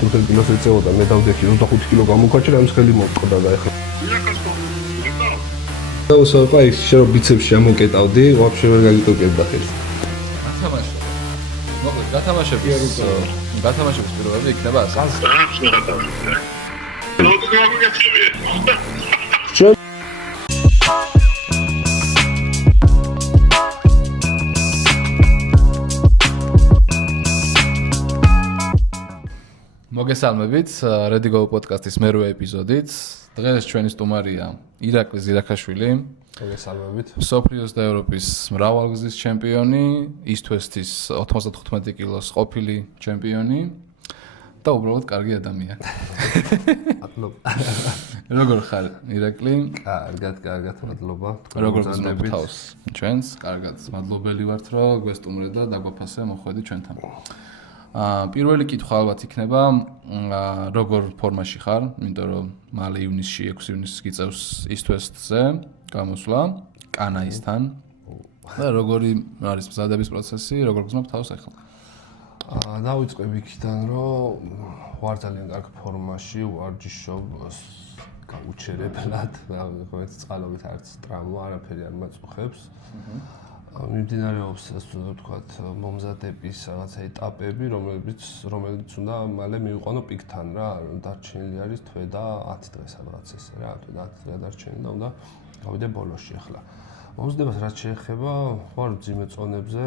5 კილოს ეწეოდა, მე დავდექი 25 კილო გამოვკაჭრე, ამის ხელი მომწყდა და ეხლა. და უსაუბრა ის შენ ბიცეპსში ამოკეტავდი, ვაფშე ვერ გაგიტოკებდა ხელს. გათამაშების პირობები იქნება ასე. მოგესალმებით, Ready Go podcast-ის მერვე ეპიზოდით. დღეს ჩვენი სტუმარია ირაკლი ზირაქაშვილი. მოგესალმებით. მსოფლიოს და ევროპის მრავალგზის ჩემპიონი, East-West-ის 95 კილოს ყოფილი ჩემპიონი და უბრალოდ კარგი ადამიანი. მადლობა. როგორ ხარ, ირაკლი? კარგად, მადლობა. როგორ გრძნობ თავს? ჩვენს, კარგად. მადლობელი ვართ, რომ გვესტუმრე და დაგვაფასე მოხვედი ჩვენთან. პირველი კითხვა ალბათ იქნება, როგორ ფორმაში ხარ, იმიტომ რომ მალე ივნისში 6 ივნისს გიწევს East-West-ზე გამოსვლა კანაისთან. და როგორი არის მზადების პროცესი, როგორ გრძნობ თავს ახლა? დავიწყებ იქიდან, რომ ვარ ძალიან კარგ ფორმაში, ვარჯიშობ გაუჩერებლად, ხოეთ წყალობით არც ტრამვა არაფერი არ მაწუხებს. მიმდინარეობს ასე ვთქვათ, მომზადების რაღაცა ეტაპები, რომელიც უნდა მალე მივიყვანო პიკთან რა, დარჩენილი არის თვე და 10 დღე სადღაც ესე რა, თვე და 10 დღე დარჩენილი და უნდა გავიდე ბოლოში ახლა. მომზადებას რაც შეეხება, ვარ მძიმე წონებზე,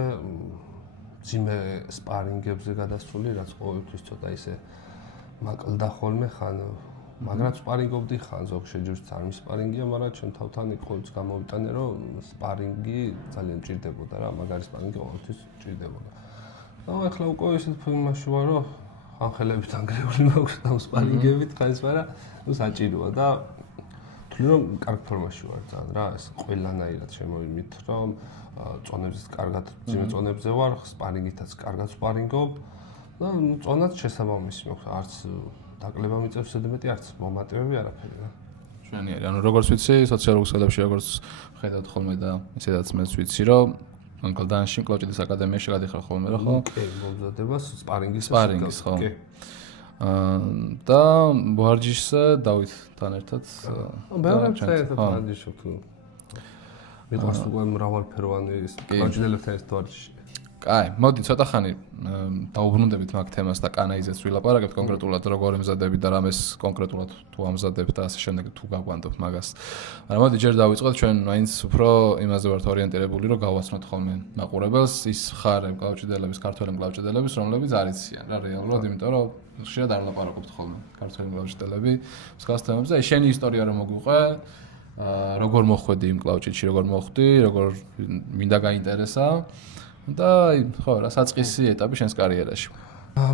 მძიმე სპარინგებზე გადასული, რაც ყოველთვის ცოტა ისე მაკლდა ხოლმე ხან მაგრამ სპარინგობდი ხან ზოგ შეჯერს არ მისპარინგია, მაგრამ ჩემ თავთან ყოველთვის გამოვიტანე, რომ სპარინგი ძალიან მჭირდებოდა რა, მაგარი სპარინგი ყოველთვის მჭირდებოდა. და ახლა უკვე ისეთ ფორმაში ვარ, რომ ხანხელებით ანგრეული მაქვს და სპარინგებით ხაის, მაგრამ ნუ საჭიროა და თვლი რომ კარგ ფორმაში ვარ ძალიან რა, ეს ყველანაირად შემოვიმით, რომ წონებზეც კარგად მძიმე წონებზე ვარ, სპარინგითაც კარგად სპარინგობ და წონაც შესაბამისი მაქვს, არც დაკლება მიწევს ზედმეტი არც მომატებები არაფერი რა. შვენიერი, ანუ როგორც ვიცი, სოციალურ ქსელებში როგორც ხედავთ ხოლმე და ისედაც მეც ვიცი, რომ გალდანში კლავჭიდის აკადემიაში გადიხარ ხოლმე რა ხო? კი, მომზადებას სპარინგის ხო. და ვარჯიშზე დავითთან ერთად ბევრებთან ერთად ვარჯიშობ. მიყვარს უკვე მრავალფეროვანი კლავჭიდებთან ერთად ვარჯიში. აი, მოდი ცოტა ხანი დაუბრუნდებით მაგ თემას და კანაიზეც ვილაპარაკებთ კონკრეტულად როგორ ემზადები და რამეს კონკრეტულად თუ ამზადებთ და ასე შემდეგ თუ გაგვანდობ მაგას. მაგრამ მოდი ჯერ დავიწყოთ ჩვენ მაინც უფრო იმაზე ვართ ორიენტირებული რომ გავაცნოთ ხოლმე მაყურებელს ის ხარ კლავჭიდელების, ქართველი კლავჭიდელების, რომლებიც არ იციან რა რეალურად, იმიტომ რომ ხშირად არ ლაპარაკობთ ხოლმე ქართველი კლავჭიდელები მსგავს თემებზე. აი შენი ისტორია რომ მოგვიყვე, როგორ მოხვედი იმ კლავჭიდში, როგორ მოხვდი, როგორ მინდა გაინტერესა და ხო რა საწყისი ეტაპი შენს კარიერაში.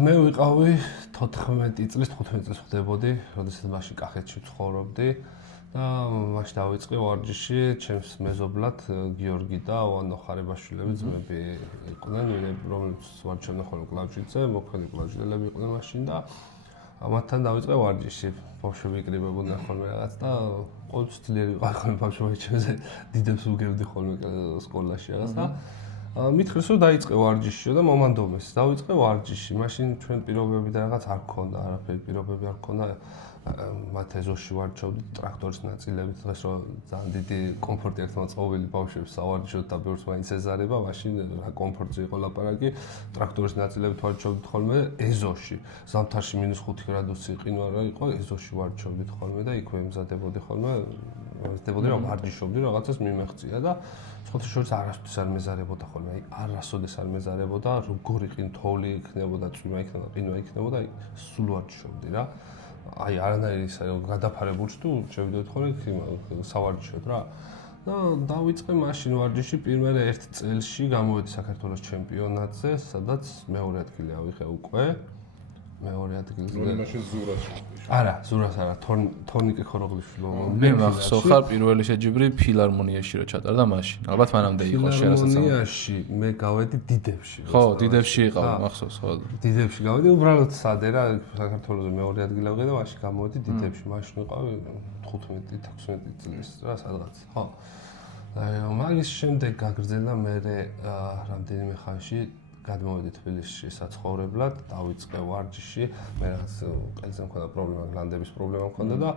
მე ვიყავი 14 წლის, 15 წელს ხდებოდი, როდესაც მაშინ კახეთში ცხოვრობდი და მაშინ დავიწყე ვარჯიში ჩემს მეზობლად გიორგი და ვანო ხარებაშვილები ძმები იყვნენ, რომლებიც ვარჯიშობდნენ ხოლმე კლავჭიდზე, მოქმედი კლავჭიდელები იყვნენ მაშინ და მათთან დავიწყე ვარჯიში. ბავშვები იკრიბებოდნენ ხოლმე რაღაც და ყოველთვის ძლიერი ვიყავი ხოლმე ბავშვები ჩემზე დიდებს უგებდი ხოლმე სკოლაში რაღაცა. მითხრეს რომ დაიწყე ვარჯიშიო და მომანდომეს. დავიწყე ვარჯიში. მაშინ ჩვენ პირობები და რაღაც არ გქონდა, არაფერი პირობები არ გქონდა. მათ ეზოში ვარჯიშობდი ტრაქტორის ნაწილებით, დღეს რომ ძალიან დიდი კომფორტი ერთმა წაუველი ბავშვებს სავარჯიშოდ და ბევრს მაინც ეზარება, მაშინ რა კომფორტზე იყო ლაპარაკი, ტრაქტორის ნაწილებით ვარჯიშობდით ხოლმე ეზოში. ზამთარში -5 გრადუსი ყინვარა იყო, ეზოში ვარჯიშობდით ხოლმე და იქვე ემზადებოდი ხოლმე. ვარჯიშობდი რომ ვარჯიშობდი, რაღაცას მიმეღწია და სხვათა შორის არასოდეს არ მეზარებოდა ხოლმე, აი არასოდეს არ მეზარებოდა, როგორი თოვლი იქნებოდა, წვიმა იქნებოდა, ყინვა იქნებოდა, აი სულ ვარჯიშობდი რა. აი არანაირი ისე გადაფარებულს თუ შევიდოდი ხოლმე სავარჯიშოდ რა. და დავიწყე მაშინ ვარჯიში პირველ 1 წელში გამოვედი საქართველოს ჩემპიონატზე, სადაც მეორე ადგილი ავიღე უკვე. მეორე ადგილზე. მაშინ ზურაში. არა, ზურას არა, თორნიკე ხოროღლიშვილი. მე მახსოვს ხარ პირველი შეჯიბრი ფილარმონიაში რო ჩატარდა მაშინ. ალბათ მანამდე იყო შენასაც. ფილარმონიაში მე გავედი დიდებში. ხო, დიდებში იყავ, მახსოვს, ხო. დიდებში გავედი, უბრალოდ სადე რა, საქართველოს მეორე ადგილი ავიღე და მაშინ გამოვედი დიდებში. მაშინ ვიყავი 15-16 წლის რა სადღაც. ხო. მაგის შემდეგ გაგრძელდა მე რამდენიმე ხანში გადმოვედი თბილისში საცხოვრებლად, დავიწყე ვარჯიში, მე რაღაც ყელზე მქონდა პრობლემა, გლანდების პრობლემა მქონდა და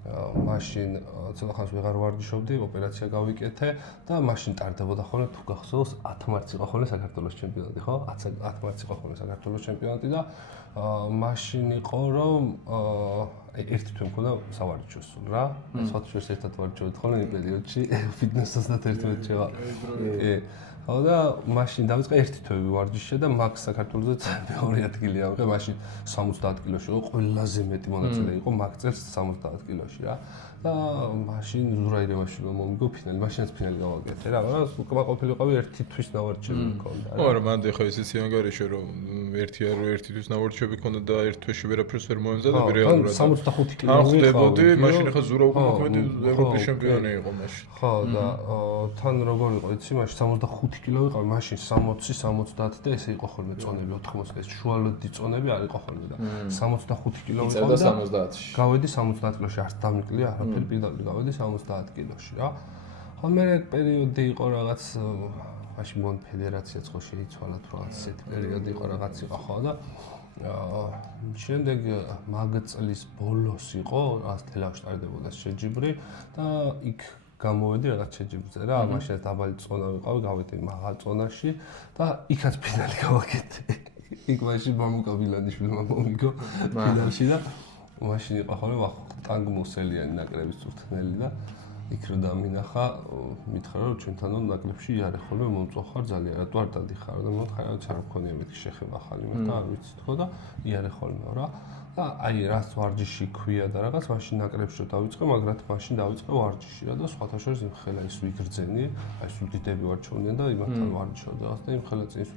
მაშინ ცოტა ხანს ვეღარ ვარჯიშობდი, ოპერაცია გავიკეთე და მაშინ ტარდებოდა ხოლმე თუ გახსოვს 10 მარტს იყო ხოლმე საქართველოს ჩემპიონატი, ხო? 10 მარტს იყო ხოლმე საქართველოს ჩემპიონატი და მაშინ იყო რომ ერთი თვე მქონდა სავარჯიშო სულ რა. სხვა თვეს ერთად ვარჯიშობდი ხოლმე იმ პერიოდში, ფიტნესს 21 შევა. და მაშინ დავიწყე ერთი თვე ვარჯიშე და მაგ საქართველოსაც მეორე ადგილი ავიღე, მაშინ 70 კილოში იყო, ყველაზე მეტი მონაწილე იყო მაგ წელს 70 კილოში რა. და მაშინ ზურაი რევაშვილმა მომიგო ფინალი, მაშინაც ფინალი გავაკეთე რა, მაგრამ უკვე ყოფილიყავი ერთი თვის ნავარჯიშები მქონდა რა. არა, მანდ ხა ისიც ანგარიშე რომ ერთი თვის ნავარჯიშები მქონდა და ერთ თვეში ვერაფერს ვერ მოემზადა რეალურად. 65 კილო ხდებოდი, მაშინ ხა ზურა უკვე მოქმედი ევროპის ჩემპიონი იყო მაშინ. ხო და თან როგორ იყო, იცი, მაშინ 65 კილო ვიყავი, მაშინ 60, 70 და ესე იყო ხოლმე წონები 80 ეს შუალოდი წონები არ იყო ხოლმე და 65 კილო ვიყავი და 70-ში. გავედი 70 კილოში, არც დამიკლია, არაფერი პირდაპირ გავედი 70 კილოში რა. ხო მე პერიოდი იყო რაღაც მაშინ მონ ფედერაციაც ხო შეიცვალა თუ რაღაც ესეთი პერიოდი იყო რაღაც იყო ხო და შემდეგ მაგ წლის ბოლოს იყო რაღაც თელავში ტარდებოდა შეჯიბრი და იქ გამოვედი რაღაც შეჯიბრზე რა, მაშინ დაბალი წონა ვიყავი, გავედი მაღალ წონაში და იქაც ფინალი გავაკეთე. იქ მაშინ მომიგო ვილანიშვილმა მომიგო ფინალში და მაშინ იყო ხოლმე ტანგ მოსელიანი ნაკრების წვრთნელი და იქ რო დამინახა, მითხრა რომ ჩვენთან ნაკრებში იარე ხოლმე მომწვა ხარ ძალიან, რატო არ დადიხარ და მოთხარ რა არ მქონია მეთქი შეხება ახალი მე და არ ვიცი თქო და იარე ხოლმე რა. და აი რაც ვარჯიში ქვია და რაღაც მაშინ ნაკრებში დავიწყე, მაგრამ მაშინ დავიწყე ვარჯიში რა და სხვათა შორის იმხელა ის ვიგრძენი, აი სულ დიდები ვარჩევნიან და იმათთან ვარჯიშობდი და იმხელა წინს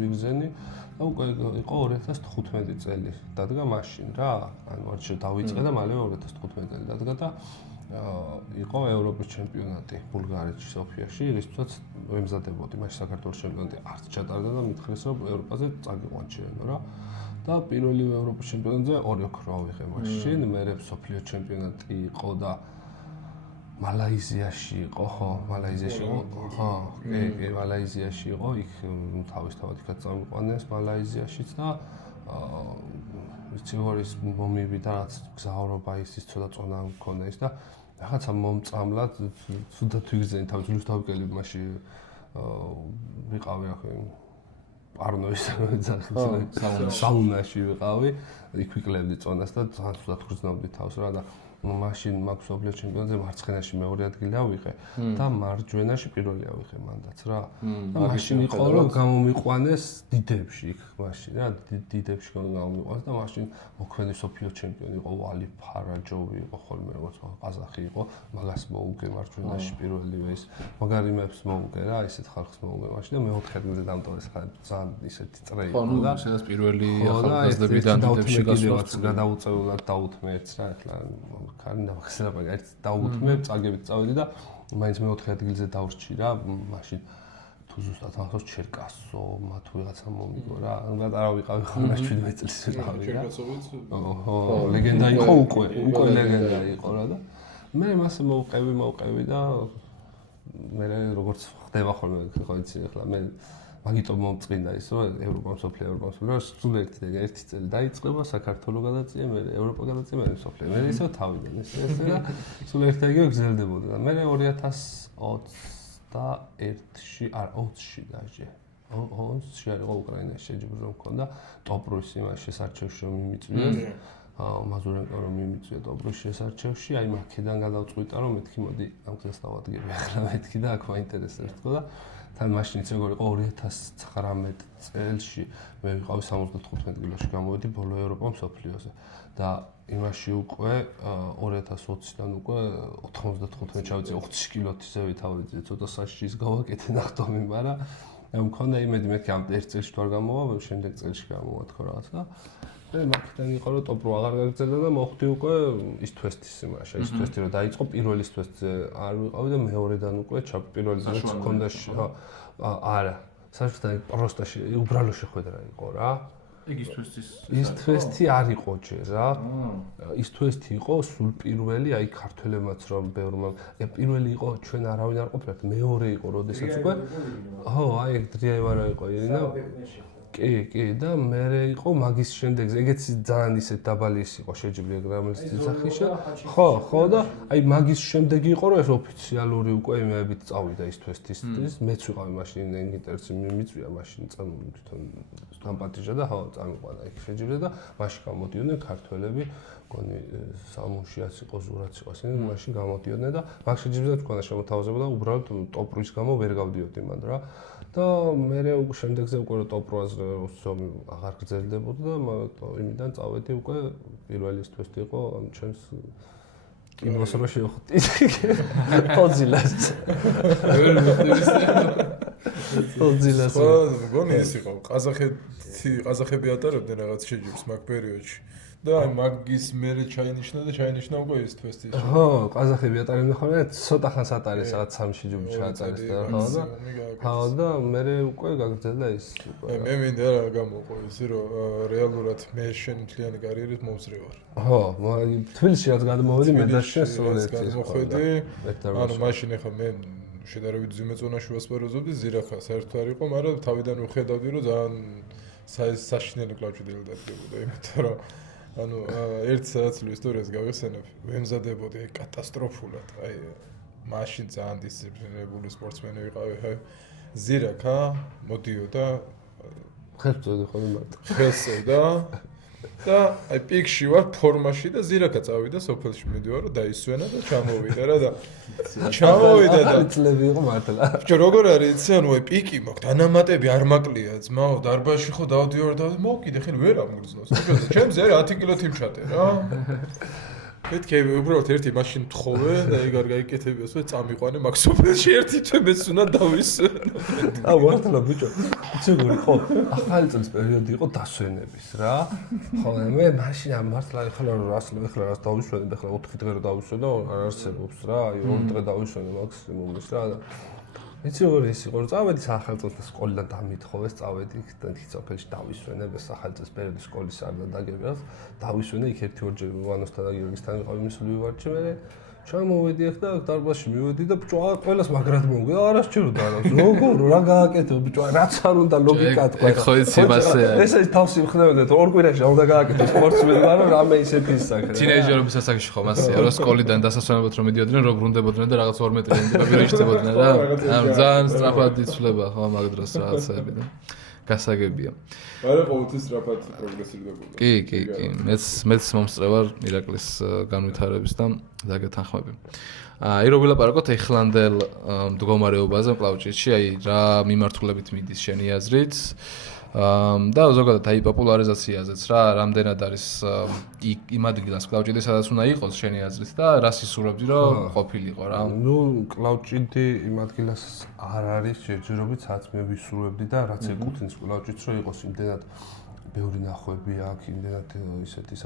ვიგრძენი და უკვე იყო 2015 წელი დადგა მაშინ რა, ანუ ვარჯიში დავიწყე და მალე 2015 წელი დადგა და იყო ევროპის ჩემპიონატი ბულგარეთში, სოფიაში, რისთვისაც ვემზადებოდი, მაშინ საქართველოს ჩემპიონატი არც ჩატარდა და მითხრეს რომ ევროპაზე წაგიყვანჩიენო რა. და პირველი ევროპის ჩემპიონატზე 2 ოქრო ავიღე მაშინ, მერე სოფლიო ჩემპიონატი იყო და მალაიზიაში იყო, ხო, მალაიზიაში იყო, ხო, კი, მალაიზიაში იყო, იქ თავისთავად იქაც წამიყვანეს მალაიზიაშიც და ვიცი როგორ ის მომივიდა რაღაც გზავრობა ის ცოტა წონა მქონდა ის და რაღაცა მომწამლად თუდად ვიგზენი თავის რუსთავკელი მაშინ ვიყავი ახლა პარნოის საუნაში ვიყავი, იქ ვიკლებდი წონას და ძალიან თუდად გრძნობდი თავს რა და მაშინ მაგ სოფლიო ჩემპიონატზე მარცხენაში მეორე ადგილი ავიღე და მარჯვენაში პირველი ავიღე მანდაც რა. და მაშინ იყო რომ გამომიყვანეს დიდებში იქ მაშინ რა, დიდებში გამომიყვანეს და მაშინ მოქმედი სოფლიო ჩემპიონი იყო ვალი ფარაჯოვი იყო ხოლმე როგორც ყაზახი იყო, მაგას მოუგე მარჯვენაში პირველივე ის მაგარიმებს მოუგე რა, ისეთ ხალხს მოუგე მაშინ და მეოთხე ადგილზე დამტოვეს ხა ძალიან ისეთი წრე იყო და სადაც პირველი ახალგაზრდებიდან დიდებში გასვლაც გადაუწევლად დაუთმე ერთს რა, ეხლა კარი დავახსენებ ერთ დაუთმე, წაგებით წავედი და მაინც მეოთხე ადგილზე დავრჩი რა, მაშინ თუ ზუსტად ახსოვს ჩერკასო, მათ ვიღაცა მომიგო რა, ანუ არა ვიყავი ხოლმე 17 წლის ვიყავი რა. ხო, ლეგენდა იყო უკვე ლეგენდა იყო რა და მე მასე მოვყევი და მე როგორც ხდება ხოლმე ხო იცი ახლა მე მაგიტომ მომწყინდა ის რომ ევროპა სოფლიო სულ ერთი წელი დაიწყება საქართველოს გადაწია მე ევროპა გადაწია მე სოფლიო მე ისევ თავიდან ესე და სულ ერთი იგივე გრძელდებოდა და მე 2021-ში არ 20-ში დაჟე 20-ში არ იყო უკრაინაში შეჯიბრი რომ მქონდა ტოპრუის იმას შესარჩევში რომ მიმიწვიეს მაზურენკო რომ მიმიწვია ტოპრუის შესარჩევში აი მაქედან გადავწყვიტა რომ მეთქი მოდი ამ გზას დავადგები ახლა მეთქი და აქ მაინტერესებს თქო და თან მაშინ იცი როგორ იყო 2019 წელში მე ვიყავი 75 კილოში გამოვედი ბოლო ევროპა მსოფლიოზე და იმაში უკვე 2020-დან უკვე 95 ჩავიწე 20 კილოთზე ვითავედი ცოტა საშიშის გავაკეთე ნახტომი მაგრამ მქონდა იმედი მეთქი ამ ერთ წელში თუ არ გამოვა შემდეგ წელში გამოვა თქო რაღაც და მე მაქედან იყო რომ ტოპ რო აღარ გაგრძელდა და მოხდი უკვე ის თვესტის იმაში ის თვესტი რომ დაიწყო პირველი თვესტზე არ ვიყავი და მეორედან უკვე პირველზე მქონდა არა საერთოდ პროსტა უბრალო შეხვედრა იყო რა იგი თვესთვის ის თვესთი არ იყო ჯერ რა. ის თვესთი იყო სულ პირველი, აი ქართველებმაც რომ ბევრმა, პირველი იყო ჩვენ არავინ არ ყოფილებთ, მეორე იყო, როდესაც უკვე ხო, აი დრიაევარა იყო ირინა. კი, და მერე იყო მაგის შემდეგზე, ეგეც ძალიან ისეთ დაბალი ის იყო შეჯიბრი რომელიც ძახიშა. ხო, და აი მაგის შემდეგი იყო რომ ეს ოფიციალური უკვე იმეებით წავიდა ის თვესთისთვის. მეც ვიყავი მაშინ ინტერესი მიწვია მაშინ თვითონ გამპატიჟა და ხო წამიყვანა იქ შეჯიბრი და მაშინ გამოდიოდნენ ქართველები, მგონი სამუშიაც იყო, ზურაც იყო, ისინი მაშინ გამოდიოდნენ და მაგ შეჯიბრზე თქვა შემოთავაზება და უბრალოდ ტოპ-8-ის გამო ვერ გავდიოდი მან რა. და მე შემდეგზე უკვე ტოპ-8-ზე უსწომი აღარ გრძელდებოდა და იმიდან წავედი უკვე პირველი ის თვესთი იყო ჩემს კინოს რო შევხვდი. პოზილას. პოზილას. ხო, გონი ეს იყო. ყაზახები ატარებდნენ რაღაც შეჯიბრს მაგ პერიოდში. და აი მაგის მერე ჩაინიშნა უკვე ის თვესთი. ხო, ყაზახები ატარებდნენ ხოლმე, ცოტა ხანს ატარეს რაღაც სამი შეჯიბრი ჩააწერეს და ხო და მე უკვე გაგრძელდა ის უკვე. მე მინდა რა გამოყო ისი რომ რეალურად მე შენ მთლიანი კარიერით მომსწრე ვარ. ხო, თბილისში რაც გადმოვედი მე და შენ სულეცი. გადმოხვედი. ანუ მაშინ ახლა მე შედარებით ძიმე ზონაში ვასპარეზობდი, ზირახა საერთოდ არ იყო, მაგრამ თავიდან ვხედავდი რომ ძალიან საშინელი კლავჭიდელი დადგებოდა, იმიტომ რომ ანუ ერთ საათლო ისტორიას გავიხსენებ, ვემზადებოდი აი კატასტროფულად, აი მაშინ ძალიან დისციპლინირებული სპორტსმენი ვიყავი, აი ზირახა მოდიოდა ხელს წოდე ხოლმე მარტო. ხელს წოდა და აი პიკში ვარ ფორმაში და ზირახა წავიდა სოფელში მიდივარ და დაისვენა და ჩამოვიდა რა და ჩამოვიდა და წლები იყო მართლა. ბიჭო როგორ არის იცი ანუ აი პიკი მაქვს დანამატები არ მაკლია ძმაო დარბაზში ხო დავდივარ და მოკიდე ხელი ვერ ამგრძნოს ბიჭო და ჩემზე 10 კილო თიმჩატე რა მეთქე უბრალოდ ერთი მაშინ თხოვე და ეგ არ გაიკეთებიოსო წამიყვანე მაგ სოფელში ერთი თემეც უნდა დავისვენო მართლა ბიჭო იცი როგორ ხო ახალი წლის პერიოდი იყო დასვენების რა ხო მე მაშინ მართლა ეხლა რას დავისვენებ ეხლა 4 დღე რა დავისვენო არ არსებობს რა აი 2 დღე დავისვენე მაქსიმუმის რა და იცი როგორ ის იყო რომ წავედი სახელმწიფო სკოლიდან დამითხოვეს წავედი და სოფელში დავისვენე ეს ახალი წლის პერიოდი სკოლის არ დაგებიას დავისვენე იქ 1-2 ჯერ ვანოსთან და გიორგისთან ვიყავი მისული ვივარჩი მე ჩამოვედი ახლა დარბაზში მივედი და ბჭო ყველას მაგრად მოვიდა არასჭიროდა როგორ რა გააკეთო ბჭო რაც არ უნდა ლოგიკა თქვა ხო იცი მასე ეს თავში ხდებოდა ორ კვირაში უნდა გააკეთო სპორტსმენი მაგრამ რამე ისეთი ის საკრე თინეიჯერობის ასაკში ხო მასე რა სკოლიდან დასასვენებლად რომ მიდიოდნენ რო ბრუნდებოდნენ და რაღაც 2 მეტრი ინტეგრირებული იჭდებოდნენ რა ძალიან სწრაფად იცვლება ხო მაგ დროს რაღაცები და გასაგებია არა ყოველთვის სწრაფად პროგრესირდებოდა კი მეც მომსწრე ვარ ირაკლის განვითარების და დაგეთანხმები აი რო ვილაპარაკოთ ეხლანდელ მდგომარეობაზე კლავჭიდში აი რა მიმართულებით მიდის შენი აზრით და ზოგადად აი პოპულარიზაციაზეც რა რამდენად არის იმ ადგილას კლავჭიდი სადაც უნდა იყოს შენი აზრით და რას ისურვებდი რომ ყოფილიყო რა ნუ კლავჭიდი იმ ადგილას არ არის ჯერჯერობით სადაც მე ვისურვებდი და რაც ეკუთვნის კლავჭიდს რომ იყოს იმდენად ბევრი ნახვები აქვს იმდენად ისეთი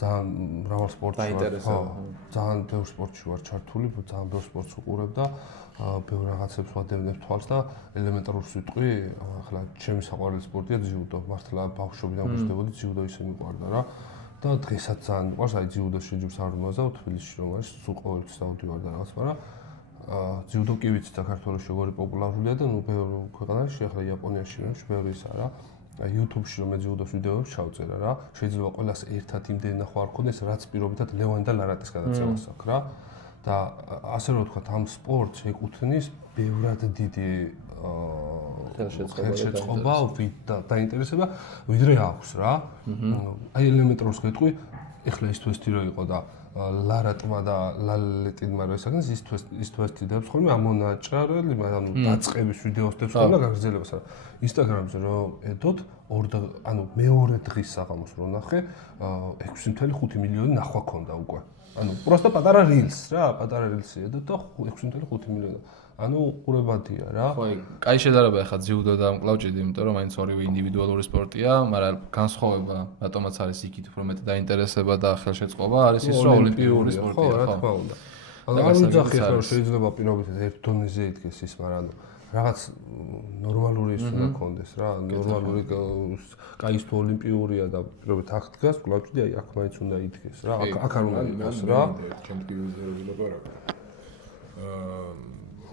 ძალიან მრავალ სპორტში ვარ ძალიან ბევრ სპორტში ვარ ჩართული ძალიან ბევრ სპორტს ვუყურებ და ბევრ რაღაცებს ვადევნებ თვალს და ელემენტარულს ვიტყვი ახლა ჩემი საყვარელი სპორტია ძიუდო მართლა ბავშვობიდან ვგრძნობდი ძიუდო ისე მიყვარდა რა და დღესაც ძალიან მიყვარს აი ძიუდოს შეჯიბრს არ ვიმაზავ თბილისში რომ არის სულ ყოველთვის დავდივარ და რაღაც მაგრამ ძიუდო კი ვიცი საქართველოში როგორი პოპულარულია და ნუ ბევრ ქვეყანაში ახლა იაპონიაში ბევრი ისაა რა YouTube-ში რომ მე ძიუდოს ვიდეოებს ჩავწერა რა შეიძლება ყველას ერთად იმდენი ნახვა არ ქონდეს რაც პირობითად ლევან და ლარატის გადაცემას აქვს რა და ასე რომ ვთქვათ ამ სპორტს ეკუთვნის ბევრად დიდი ხელშეწყობა და დაინტერესება ვიდრე აქვს რა აი ელემენტარულს გეტყვი ეხლა ის თვესთი რო იყო და ლარატმა და ლალეტინმა რო ესაგნეს ის თვესთი დებს ხოლმე ამონაჭარელი მაგრამ დაწყების ვიდეოს დებს ხოლმე გაგრძელებას რა ინსტაგრამზე რო ედოთ ანუ მეორე დღის საღამოს რო ნახე 6.5 მილიონი ნახვა ქონდა უკვე ანუ просто პატარა რილს რა პატარა რილსი ედოთ და 6.5 მილიონი ანუ ყურებადია რა ხო კაი შედარება ახლა ძიუდო და კლავჭიდი იმიტომ რომ მაინც ორივე ინდივიდუალური სპორტია მაგრამ განსხვავება რატომაც არის იქით უფრო მეტი დაინტერესება და ხელშეწყობა არის ის რომ ოლიმპიური სპორტია ხო რა თქმა უნდა ანუ არ უძახი ახლა შეიძლება პირობითად ერთ დონეზე იდგეს ის მაგრამ რაღაც ნორმალური ის უნდა კონდეს რა, ნორმალური კაის თუ ოლიმპიურია და პირობეთ აქ დგას, კლავჭიდი აი აქ მაინც უნდა იდგეს რა, აქ არ უნდა იყოს რა. ჩემპიონზე რო ვილაპარაკო.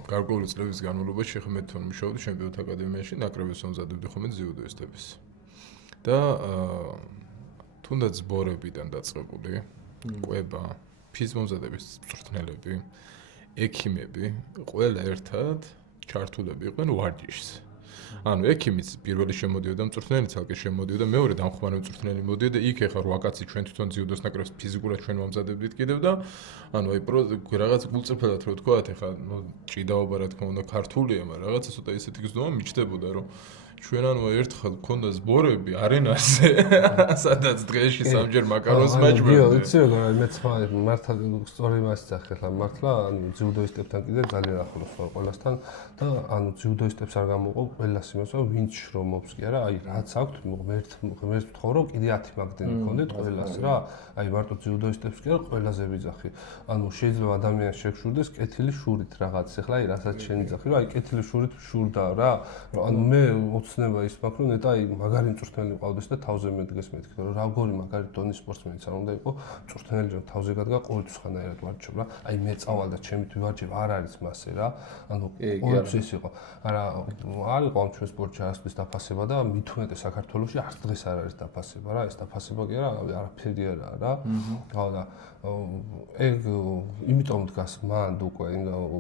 გარკვეული წლების განმავლობაში ხე მე თვითონ მუშაობდი ჩემპიონთა აკადემიაში, ნაკრების მომზადებდი ხოლმე ძიუდოისტების. და თუნდაც ბორებიდან დაწყებული, კვება, ფიზმომზადების მწვრთნელები, ექიმები, ყველა ერთად ჩართულები იყვნენ ვარჯიშს. ანუ ექიმიც პირველი შემოდიოდა, მწვრთნელი ცალკე შემოდიოდა, მეორე დამხმარე მწვრთნელი მოდიოდა, იქ ეხა 8 კაცი ჩვენ თვითონ ძიუდოს ნაკრებს ფიზიკურად ჩვენ მომზადებდით კიდევ და ანუ აი რაღაც გულწრფელად რო თქვა, ეხა ნუ ჭიდაობა რა თქმა უნდა ქართულია, მაგრამ რაღაცა ცოტა ისეთი გზნობა მიჩნდებოდა, რომ ჩვენ ანუ ერთხელ გქონდა ზბორები არენაზე, სადაც დღეში სამჯერ მაკარონს მაჭმევდნენ. იცი რა, მეც მართლა სწორი მასწახ ხა მართლა ანუ ძიუდოისტებთან კიდე ძალიან ახლოს ვარ ყველასთან და ანუ ძიუდოისტებს არ გამოყო ყველას იმას რომ ვინც შრომობს კი არა, აი რაც აქვთ ღმერთ ვთხოვ რომ კიდე 10 მაგდენი გქონდეთ ყველას რა, აი მარტო ძიუდოისტებს კი არა ყველაზე ვიძახი. ანუ შეიძლება ადამიანს შეგშურდეს კეთილი შურით რაღაც, ეხლა აი რასაც შენ იძახი რომ აი კეთილი შურით შურდა რა, ანუ მე ოცნება ის მაქვს რომ ნეტა აი მაგარი მწვრთნელი ყავდეს და თავზე მედგეს მეთქი რომ როგორი მაგარი დონის სპორტსმენიც არ უნდა იყო მწვრთნელი რომ თავზე გადგა ყოველთვის ხანაერად ვარჯიშობ რა აი მე წავალ და ჩემით ვივარჯიშებ არ არის მასე რა ანუ ყოველთვის ის იყო არა არ იყო ამ ჩვენ სპორტში არასდროს დაფასება და მით უმეტე საქართველოში არც დღეს არ არის დაფასება რა ეს დაფასება კი არა არაფერი არაა რა ხო და ეგ იმიტომ დგას მანდ უკვე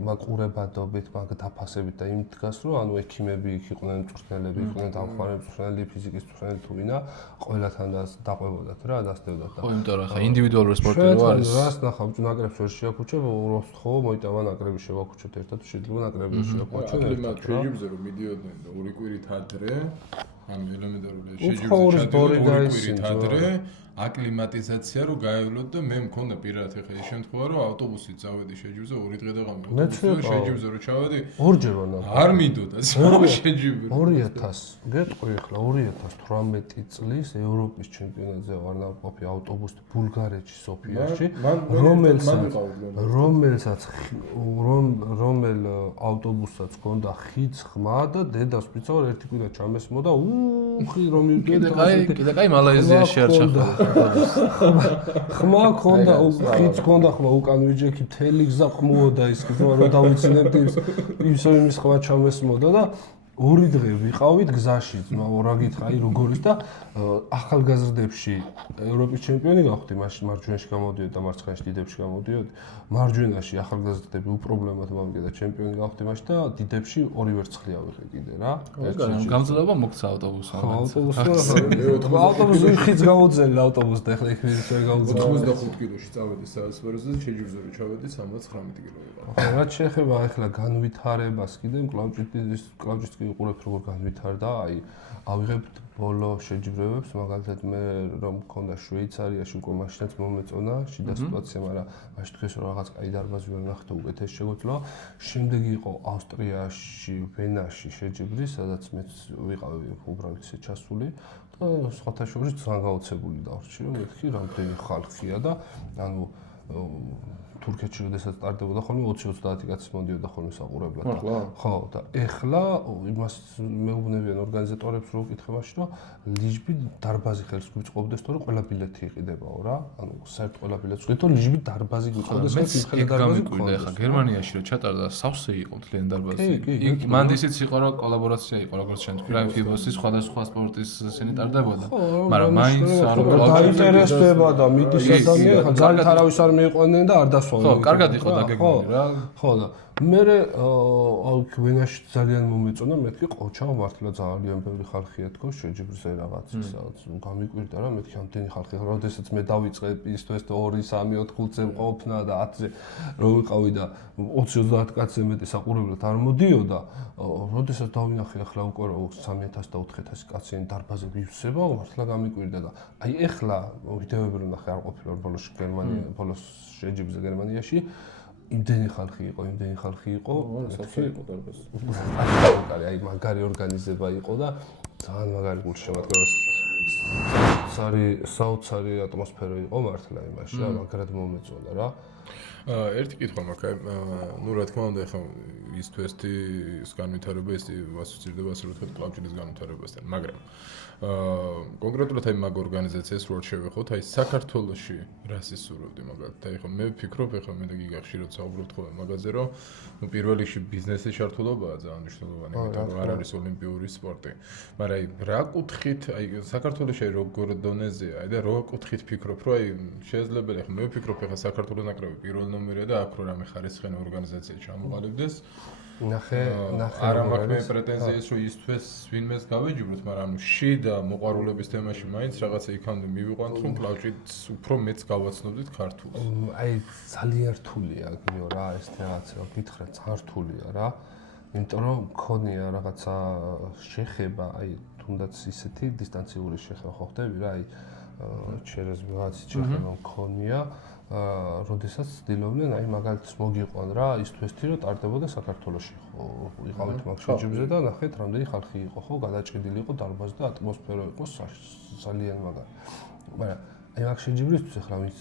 მაგ ყურებადობით მაგ დაფასებით და იმით დგას რომ ანუ ექიმები იქ იყვნენ მწვრთნელები იყვნენ დამხმარე მწვრთნელი ფიზიკის მწვრთნელი თუ ვინა ყველათან დაყვებოდათ რა დასდევდათ და ხო იმიტომ რომ ხა ინდივიდუალური სპორტი რო არის რას ნახავ ნაკრებს ვერ შეაქუჩებ როსთხოვ მოიტავა ნაკრები შევაქუჩებთ ერთად შეიძლება ნაკრები შევაქუჩოთ აკლიმატ შეჯიბზე რომ მიდიოდნენ და ორი კვირით ადრე ანუ ელემენტარული შეჯიბზე ჩადიოდნენ ორი კვირით ადრე აკლიმატიზაცია რო გაევლოთ და მე მქონდა პირადად ეხლა ეს შემთხვევა რომ ავტობუსით წავედი შეჯიბზე ორი დღე და გამოვიდი შეჯიბზე რო ჩავედი ორჯერ ვარ არ მინდოდა შეჯიბზე 2000 გეტყვი ეხლა 2018 წლის ევროპის ჩემპიონატზე ვარ ნავყოფი ავტობუსით ბულგარეთში სოფიაში რომელსაც რომელ ავტობუსაც ჰქონდა ხიც ხმა და დედას ვიწავ ერთი კვირა ჩამესმოდა უხი რომ მივდიოდი კიდე კაი მალაიზიაში არ ჩახდა ხმა ქონდა ხიც ქონდა ხმა უკან ვიჯექი მთელი გზა ხმუოდა ის გზა რომ დავიცინებდი იმის ხმა ჩამესმოდა და ორი დღე ვიყავით გზაში რა გითხრა აი როგორიც და ახალგაზრდებში ევროპის ჩემპიონი გავხდი მაშინ მარჯვენაში გამოდიოდი და მარცხენაში დიდებში გამოდიოდი მარჯვენაში ახალგაზრდები უპრობლემოდ მოვიგე და ჩემპიონი გავხდი მაშინ და დიდებში ორი ვერცხლი ავიღე კიდე რა გამძლეობა მოგცა ავტობუსმა ავტობუსი ხიც გამოძელი ავტობუსს და ეხლა იქ ვერ გამოძელი 95 კილოში წავედი საასპარეზზე და შეჯიბზე რო ჩავედი 79 კილო ვიყავ ხო რაც შეეხება ეხლა განვითარებას კიდე კლავჭის კი უყურებთ როგორ განვითარდა აი ავიღებთ ბოლო შეჯიბრებებს მაგალითად მე რომ მქონდა შვეიცარიაში უკვე მაშინაც მომეწონა შიდა სიტუაცია მაგრამ მაშინ თქვეს რომ რაღაც კაი დარბაზი ვერ ნახეთ უკეთეს შეგვეძლო შემდეგი იყო ავსტრიაში ვენაში შეჯიბრი სადაც მეც ვიყავი უბრალოდ ისე ჩასული და სხვათა შორის ძალიან გაოცებული დავრჩი რომ მეთქი რამდენი ხალხია და ანუ თურქეთში როდესაც სტარდებოდა ხოლმე 20-30 კაცი მოდიოდა ხოლმე საყურებლად. ხო, და ეხლა იმას მეუბნებიან ორგანიზატორებს რო ვკითხე მაშინ რომ ლიჟბი დარბაზი ხელს გვიწყობდეს თორე ყველა ბილეთი იყიდებაო რა. ანუ საერთოდ ყველა ბილეთს ვიყიდო ლიჟბი დარბაზი გვიწყობდეს და ფიფხელი დარბაზი გვიყვიდა ეხლა გერმანიაში რო ჩატარდა სავსე იყო თლიანი დარბაზი. იქ მანდ ისიც იყო რომ კოლაბორაცია იყო როგორც შენ თქვი რა ფიბოსის სხვადასხვა სპორტის ისინი ტარდებოდა. მაგრამ მაინც არ დაინტერესდება და მიდის ადამიანი ხა ძალიან თავის არ მიიყვნენ და არ დასვა ხო, კარგად იყო დაგეგმილი რა. ხო და მე ვენაში ძალიან მომეწონა, მეთქი ყოჩა მართლა ძალიან ბევრი ხალხია თქო შეჯიბრზე რაღაც სადაც გამიკვირდა რა მეთქი ამდენი ხალხი როდესაც მე დავიწყე ის თუ 2 3 4 5-ზე ყოფნა და 10-ზე რო ვიყავი და 20-30 კაცზე მეტი საყურებლად არ მოდიოდა როდესაც დავინახე ახლა უკვე 3000 და 4000 კაციანი დარბაზი ვივსება მართლა გამიკვირდა და აი ახლა ვიდეოები რო ნახე არ ყოფილა ბოლოს ბოლოს შეჯიბრზე გერმანიაში იმდენი ხალხი იყო სავსე იყო დარბაზი. აი მაგარი ორგანიზება იყო და ძალიან მაგარი გულშემატკივრების საოცარი ატმოსფერო იყო მართლა იმაში, მაგრამ მომეწონა რა. ერთი კითხვა მაქვს, ну რა თქმა უნდა, ეხლა ის თვესტის განვითარება ის ასოცირდება ასე რომ თქვა კლავჭიდის განვითარებასთან, მაგრამ კონკრეტულად აი მაგ ორგანიზაციას რო შევეხოთ, აი საქართველოში რას ისურვებდი მაგალითად, აი ხო მე ვფიქრობ, ეხლა მე და გიგა ხშირად საუბრობთ ხოლმე მაგაზე, რომ ну პირველ რიგში ბიზნესის ჩართულობაა ძალიან მნიშვნელოვანი, იმიტომ რომ არ არის ოლიმპიური სპორტი. მაგრამ აი რა კუთხით, აი საქართველოში როგორ დონეზეა, აი და რა კუთხით ფიქრობ, რომ აი შესაძლებელია, ეხლა მე ვფიქრობ, ეხლა საქართველოს ნაკრები პირველ ნომერია და აქ რო რამე ხარისხიანი ორგანიზაცია ჩამოყალიბდეს. ნახე არა მაქვს მე პრეტენზიას რომ ის თვეს ვინმეს გავეჯიბროთ, მაგრამ შიდა მოყვარულების თემაში მაინც რაღაცა იქამდე მივიყვანთ, რომ კლავჭით უფრო მეც გავაცნობდით ქართულს. აი ძალიან რთულია გიო რა ეს რაღაცა გითხრა ძალიან რთულია რა. იმიტომ რომ მქონია რაღაცა შეხება, აი თუნდაც ისეთი დისტანციური შეხება ხო ხდები რა, აი ჩერეს რაღაც შეხება მქონია. როდესაც ცდილობდნენ აი მაგალითს მოგიყვან რა ის თვესთი რომ ტარდებოდა საქართველოში ხო იყავით მაგ შეჯიბრზე და ნახეთ რამდენი ხალხი იყო ხო გადაჭედილი იყო დარბაზი და ატმოსფერო იყო ძალიან მაგარი მაგრამ აი მაგ შეჯიბრისთვის ახლა ვინც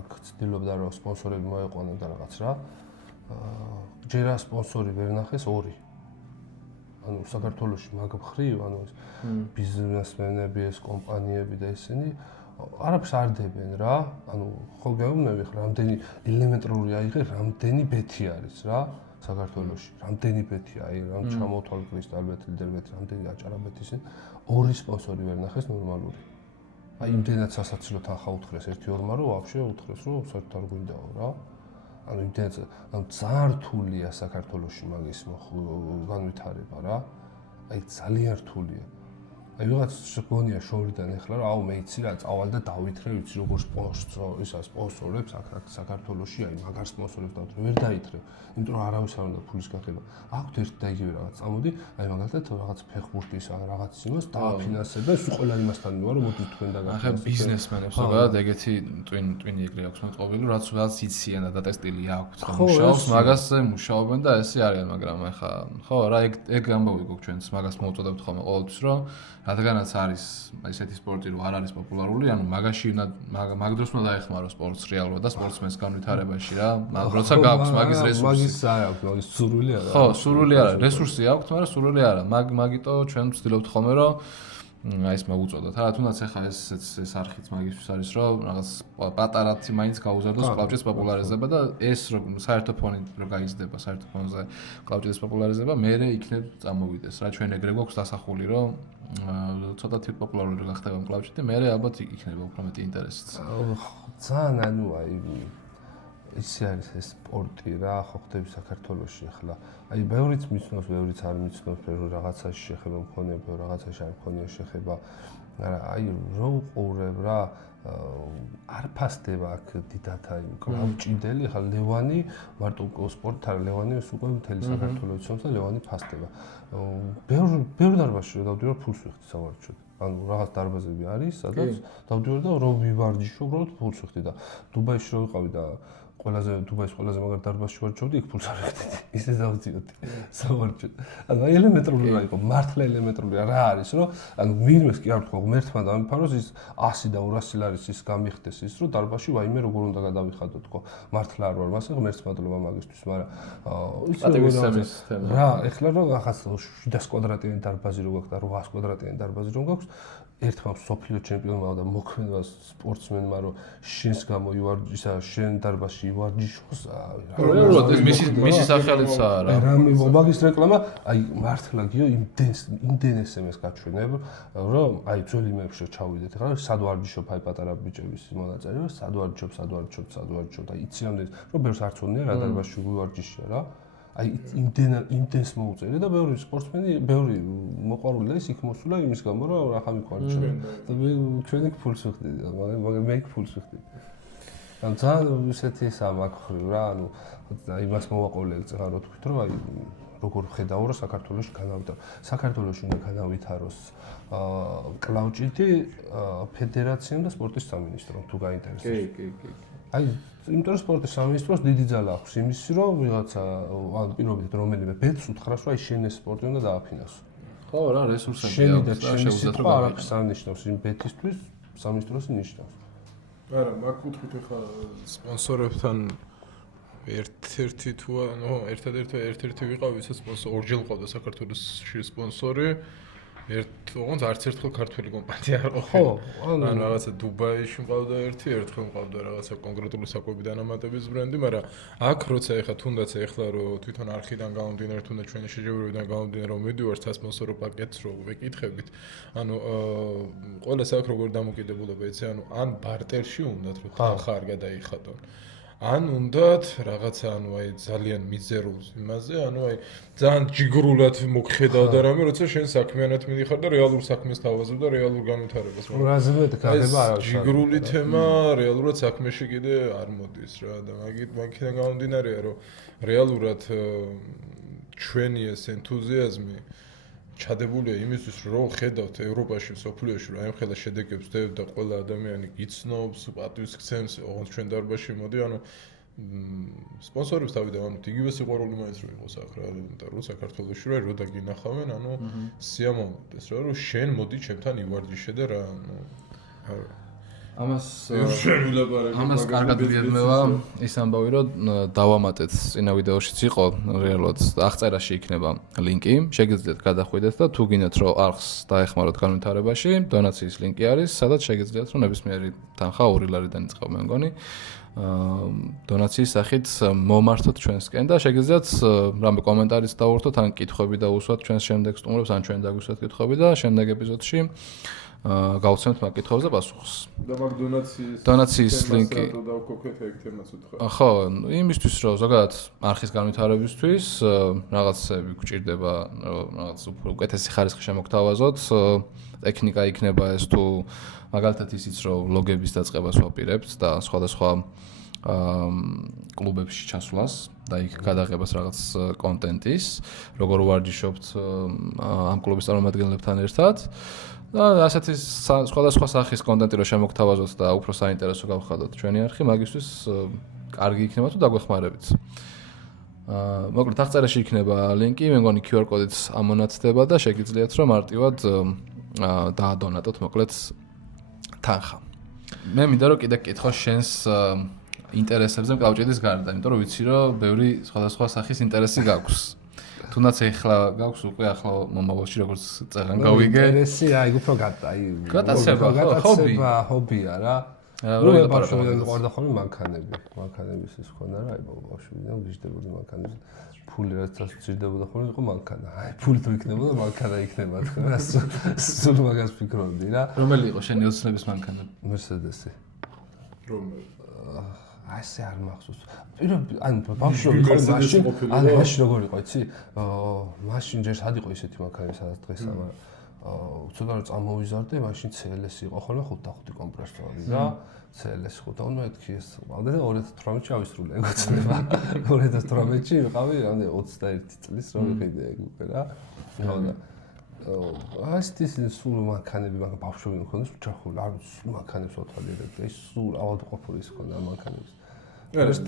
აქ ცდილობდა რომ სპონსორები მოეყვანონ და რაღაც რა ჯერა სპონსორი ვერ ნახეს ორი ანუ საქართველოში მაგ მხრივ ანუ ეს ბიზნესმენები ეს კომპანიები და ისინი არაფერს არ დებენ რა, ანუ ხო გეუბნები ხა რამდენი ელემენტარული აიღე, რამდენი ბეთი არის რა საქართველოში, რამდენი ბეთია, აი რამ ჩამოთვალ კრისტალბეთი, ლიდერბეთი, რამდენი აჭარაბეთი ისინი, ორი სპონსორი ვერ ნახეს ნორმალური. აი იმდენად სასაცილო თანხა უთხრეს 1-2-მა რომ ვაფშე უთხრეს რომ საერთოდ არ გვინდაო რა. ანუ იმდენად ანუ ძალიან რთულია საქართველოში მაგის განვითარება რა. აი ძალიან რთულია. აი ვიღაც შეგონია შორიდან ეხლა რა აუ მე იცი რა წავალ და დავითრე ვიცი როგორ სპონსორებს აქ საქართველოში აი მაგარ სპონსორებს დავთრე ვერ დაითრე იმიტომ რომ არავის არ უნდა ფულის გახება აქვთ ერთ და იგივე რაღაც წამოდი აი მაგალითად რაღაც ფეხბურთის რაღაც იმას დააფინანსებ და სულ ყველა იმასთან მივა რომ მოდი თქვენ და ახლა ბიზნესმენებს ზოგადად ეგეთი ტვინი ეგრე აქვს მოწყობილი რაც იციან და ტესტილი აქვთ და მუშაობს მაგაზე მუშაობენ და ესე არიან მაგრამ ახლა ხო რა ეგ ამბავი გქონთ ჩვენს მაგას მოუწოდებთ ხოლმე ყოველთვის რომ რადგანაც არის ესეთი სპორტი რომ არ არის პოპულარული, ანუ მაგაში მაგ დროს უნდა დაეხმარო სპორტს რეალურად და სპორტსმენს განვითარებაში რა. მაგრამ როცა გაქვს მაგის რესურსი. მაგის არ აქვს, მაგის სურვილი არა. ხო, სურვილი არა, რესურსი აქვს, მაგრამ სურვილი არა. მაგიტო ჩვენ ვცდილობთ ხოლმე რომ აი ეს მოუწოდოთ. რა თუნდაც ახლა ეს არხიც მაგისთვის არის რომ რაღაც პატარათი მაინც გაუზარდოს კლავჭის პოპულარიზება და ეს რომ საერთო ფონი რო გაიზრდება, საერთო ფონზე კლავჭის პოპულარიზება, მერე იქნებ წამოვიდეს. რა ჩვენ ეგრე გვაქვს დასახული რომ ცოტათი პოპულარული გახდება კლავჭი, მერე ალბათ იქნება უფრო მეტი ინტერესიც. ძალიან ანუ აი ისე არის ეს სპორტი რა, ხო ხდები საქართველოში ახლა. აი ბევრიც მიცნობს, ბევრიც არ მიცნობს, რომ რაღაცაში შეხება მქონია, რაღაცაში არ მქონია შეხება. მაგრამ აი რო უყურებ რა არ ფასდება აქ დიდათ აი კლავჭიდელი, ახლა ლევანი მარტო სპორტი არ ლევანი ეს უკვე მთელი საქართველოს იცნობს და ლევანი ფასდება. ბევრ დარბაზში რომ დავდივარ ფულს ვიხდი სავარჯიშოდ. ანუ რაღაც დარბაზები არის, სადაც დავდივარ და რომ ვივარჯიშო, უბრალოდ ფულს ვიხდი და დუბაიში რო ვიყავი და დუბაის ყველაზე მაგარ დარბაზში ვარჯიშობდი, იქ ფულს არ ვიხდი. ისე დავდიოდი სავარჯიშოდ. ანუ ელემენტარული რა იყო, მართლა ელემენტარული რა არის, რომ ანუ ვინმეს კი არ თქვა, ღმერთმა დამიფაროს ის 100 და 200 ლარის ის გამიხდეს ის, რომ დარბაზში ვაიმე როგორ უნდა გადავიხადო თქო. მართლა არ ვარ, მასე ღმერთს მადლობა მაგისთვის, მაგრამ რა, ეხლა რომ ახაც 700 კვადრატიანი დარბაზი რო გაქვს და 800 კვადრატიანი დარბაზი რო გაქვს ერთმა სოფლიო ჩემპიონმა და მოქმედმა სპორტსმენმა რომ შენს გამო ივარჯიშა შენ დარბაზში ივარჯიშოს რეალურად ეს მისი სახელიცაა რა რამე მაგის რეკლამა აი მართლა გიო იმდენ SMS გაჩვენებ რომ აი ძველი მეფშე ჩავიდეთ ხა სად ვარჯიშობ აი პატარა ბიჭების მონაწილე რომ სად ვარჯიშობ და იციან რომ ბევრს არ ცოდნია რა დარბაზში ვივარჯიშია რა აი იმდენს მოუწერე და ბევრი სპორტსმენი, ბევრი მოყვარული ის იქ მოსულა იმის გამო რომ რახა მიყვარჩა. და ჩვენ იქ ფულს ვიხდი, მაგრამ მე იქ ფულს ვიხდი. ან ძალიან ისეთი სამახრი რა, ანუ იმას მოვაყოლე წეღა რო თქვით რომ აი როგორ ხედავ რომ საქართველოში განავითარო. საქართველოში უნდა განავითაროს კლავჭიდი ფედერაციამ და სპორტის სამინისტრომ თუ გაინტერესებს. კი. აი იმიტომ რომ სპორტის სამინისტროს დიდი ძალა აქვს იმის რომ ვიღაცა ან პირობით რომელიმე ბედს უთხრას რომ აი შენ ეს სპორტი უნდა დააფინანსო. ხო რა რესურსები შენი და აქვს და შენი შეუძლიათ რომ სიტყვა არაფერს არ ნიშნავს იმ ბეთისთვის სამინისტროს ნიშნავს არა მაგ კუთხით ხა სპონსორებთან ერთ-ერთი თუ ერთ-ერთი ვიყავ ვისაც სპონსორი ორჯერ ყავდა საქართველოსში სპონსორი ოღონდ არც ერთხელ ქართული კომპანია არ ყოფილა. ანუ რაღაცა დუბაიში მყავდა ერთხელ მყავდა რაღაცა კონკრეტული საკვები დანამატების ბრენდი, მაგრამ აქ როცა ეხა თუნდაც ეხლა რომ თვითონ არხიდან გამომდინარე თუნდაც ჩვენი შეჯიბრებიდან გამომდინარე რომ მივიდივართ სასპონსორო პაკეტს რო ვეკითხებით, ანუ ყველას აქ როგორ დამოკიდებულება იცი, ანუ ან ბარტერში უნდათ რომ თანხა არ გადაიხადონ. ან უნდათ რაღაცა ანუ აი ძალიან მიზერულ იმაზე, ანუ აი ძალიან ჯიგრულად მოგხედავ და რამე, როცა შენ საქმიანად მიდიხარ და რეალურ საქმეს თავაზობ და რეალურ განვითარებას. რაზე მეტ გადება არავის. ჯიგრული თემა რეალურად საქმეში კიდე არ მოდის რა და მაგიდან გამომდინარეა, რომ რეალურად ჩვენი ეს ენთუზიაზმი ჩადებულია იმისთვის, რომ ხედავთ ევროპაში, სოფლიოში, რომ აი ხელა შედეგებს დევ და ყველა ადამიანი გიცნობს, პატვის გცემს, ოღონდ ჩვენ დარბაზში მოდი, ანუ სპონსორებს თავიდან ანუ იგივე სიყვარული მაინც რო იყოს აქ რა და რო საქართველოში რო დაგინახავენ, ანუ სიამოვნებდეს რა, რომ შენ მოდი ჩემთან ივარჯიშე და რა, ანუ ამას კარგად ვიერთმევა ის ამბავი, რომ დავამატეთ წინა ვიდეოშიც იყო რეალურად აღწერაში იქნება ლინკი, შეგიძლიათ გადახვიდეთ და თუ გინდათ რომ არხს დაეხმაროთ განვითარებაში, დონაციის ლინკი არის, სადაც შეგიძლიათ რომ ნებისმიერი თანხა 2 ლარიდან იწყება მე მგონი. დონაციის სახით მომართოთ ჩვენსკენ და შეგიძლიათ რამე კომენტარიც დავუერთოთ, ან კითხვები დაუსვათ ჩვენს შემდეგ სტუმრებს, ან ჩვენ დაგვისვათ კითხვები და შემდეგ ეპიზოდში გავცემთ მაგ კითხვებზე პასუხს. და მაგ დონაციის ლინკი დავკოქეთ ეგ თემას უთხრა. ხო, იმისთვის რომ ზოგადად არხის განვითარებისთვის რაღაცები გვჭირდება, რაღაც უფრო უკეთესი ხარისხი შემოგთავაზოთ, ტექნიკა იქნება ეს თუ მაგალითად ისიც რომ ლოგების დაწყებას ვაპირებთ და სხვადასხვა კლუბებში ჩასვლას და იქ გადაღებას რაღაც კონტენტის, როგორ ვარჯიშობთ ამ კლუბის წარმომადგენლებთან ერთად. და ასეთი სხვადასხვა სახის კონტენტი რო შემოგთავაზოთ და უფრო საინტერესო გავხადოთ ჩვენი არხი, მაგისთვის კარგი იქნება თუ დაგვეხმარებით. მოკლედ აღწერაში იქნება ლინკი, მე მგონი QR კოდიც ამონაცდება და შეგიძლიათ რომ მარტივად დაადონატოთ მოკლედ თანხა. მე მინდა რომ კიდე კითხო შენს ინტერესებზე მკლავჭიდის გარდა, იმიტომ რომ ვიცი რომ ბევრი სხვადასხვა სახის ინტერესი გაქვს. თუნდაც ეხლა გაქვს უკვე ახლა მომავალში როგორც წეგან გავიგე. ინტერესი აი უფრო გატაცება, ჰობია რა. რა ბავშვობიდან ყავდა ხოლმე მანქანების ის ხონა რა, აი ბავშვობიდან ვიждდებოდი მანქანებს. ფული რაც წირდებოდა ხოლმე იყო მანქანა. აი ფული თუ იქნებოდა მანქანა იქნება თქვა. სულ მაგას ფიქრობდი რა. რომელი იყო შენი ოცნების მანქანა? Mercedes-ი. რომელი? აი ეს არ მახსოვს. ან ბავშვობი ხო მაშინ, ან მაშინ როგორ იყო, იცი? მაშინ ჯერ სად იყო ისეთი მანქანა, სადაც დღესა, მაგრამ ცოტა რომ წამოვიზარდე, მაშინ CLS იყო ხოლმე 5.5 კომპრესორი და CLS 5 უნდა მეთქი ეს ყავდა და 2018-ში ავისრულე ეგოცნება. 2018-ში ვიყავი, ანუ 21 წლის რომ ვიყიდე ეგ უკვე რა. ასეთის სულ მანქანები, მაგრამ ბავშვები მქონდეს უჩახული, არ სულ მანქანებს ვთვალიერებ და ის სულ ავადმყოფური ის ქონდა მანქანებს. ეს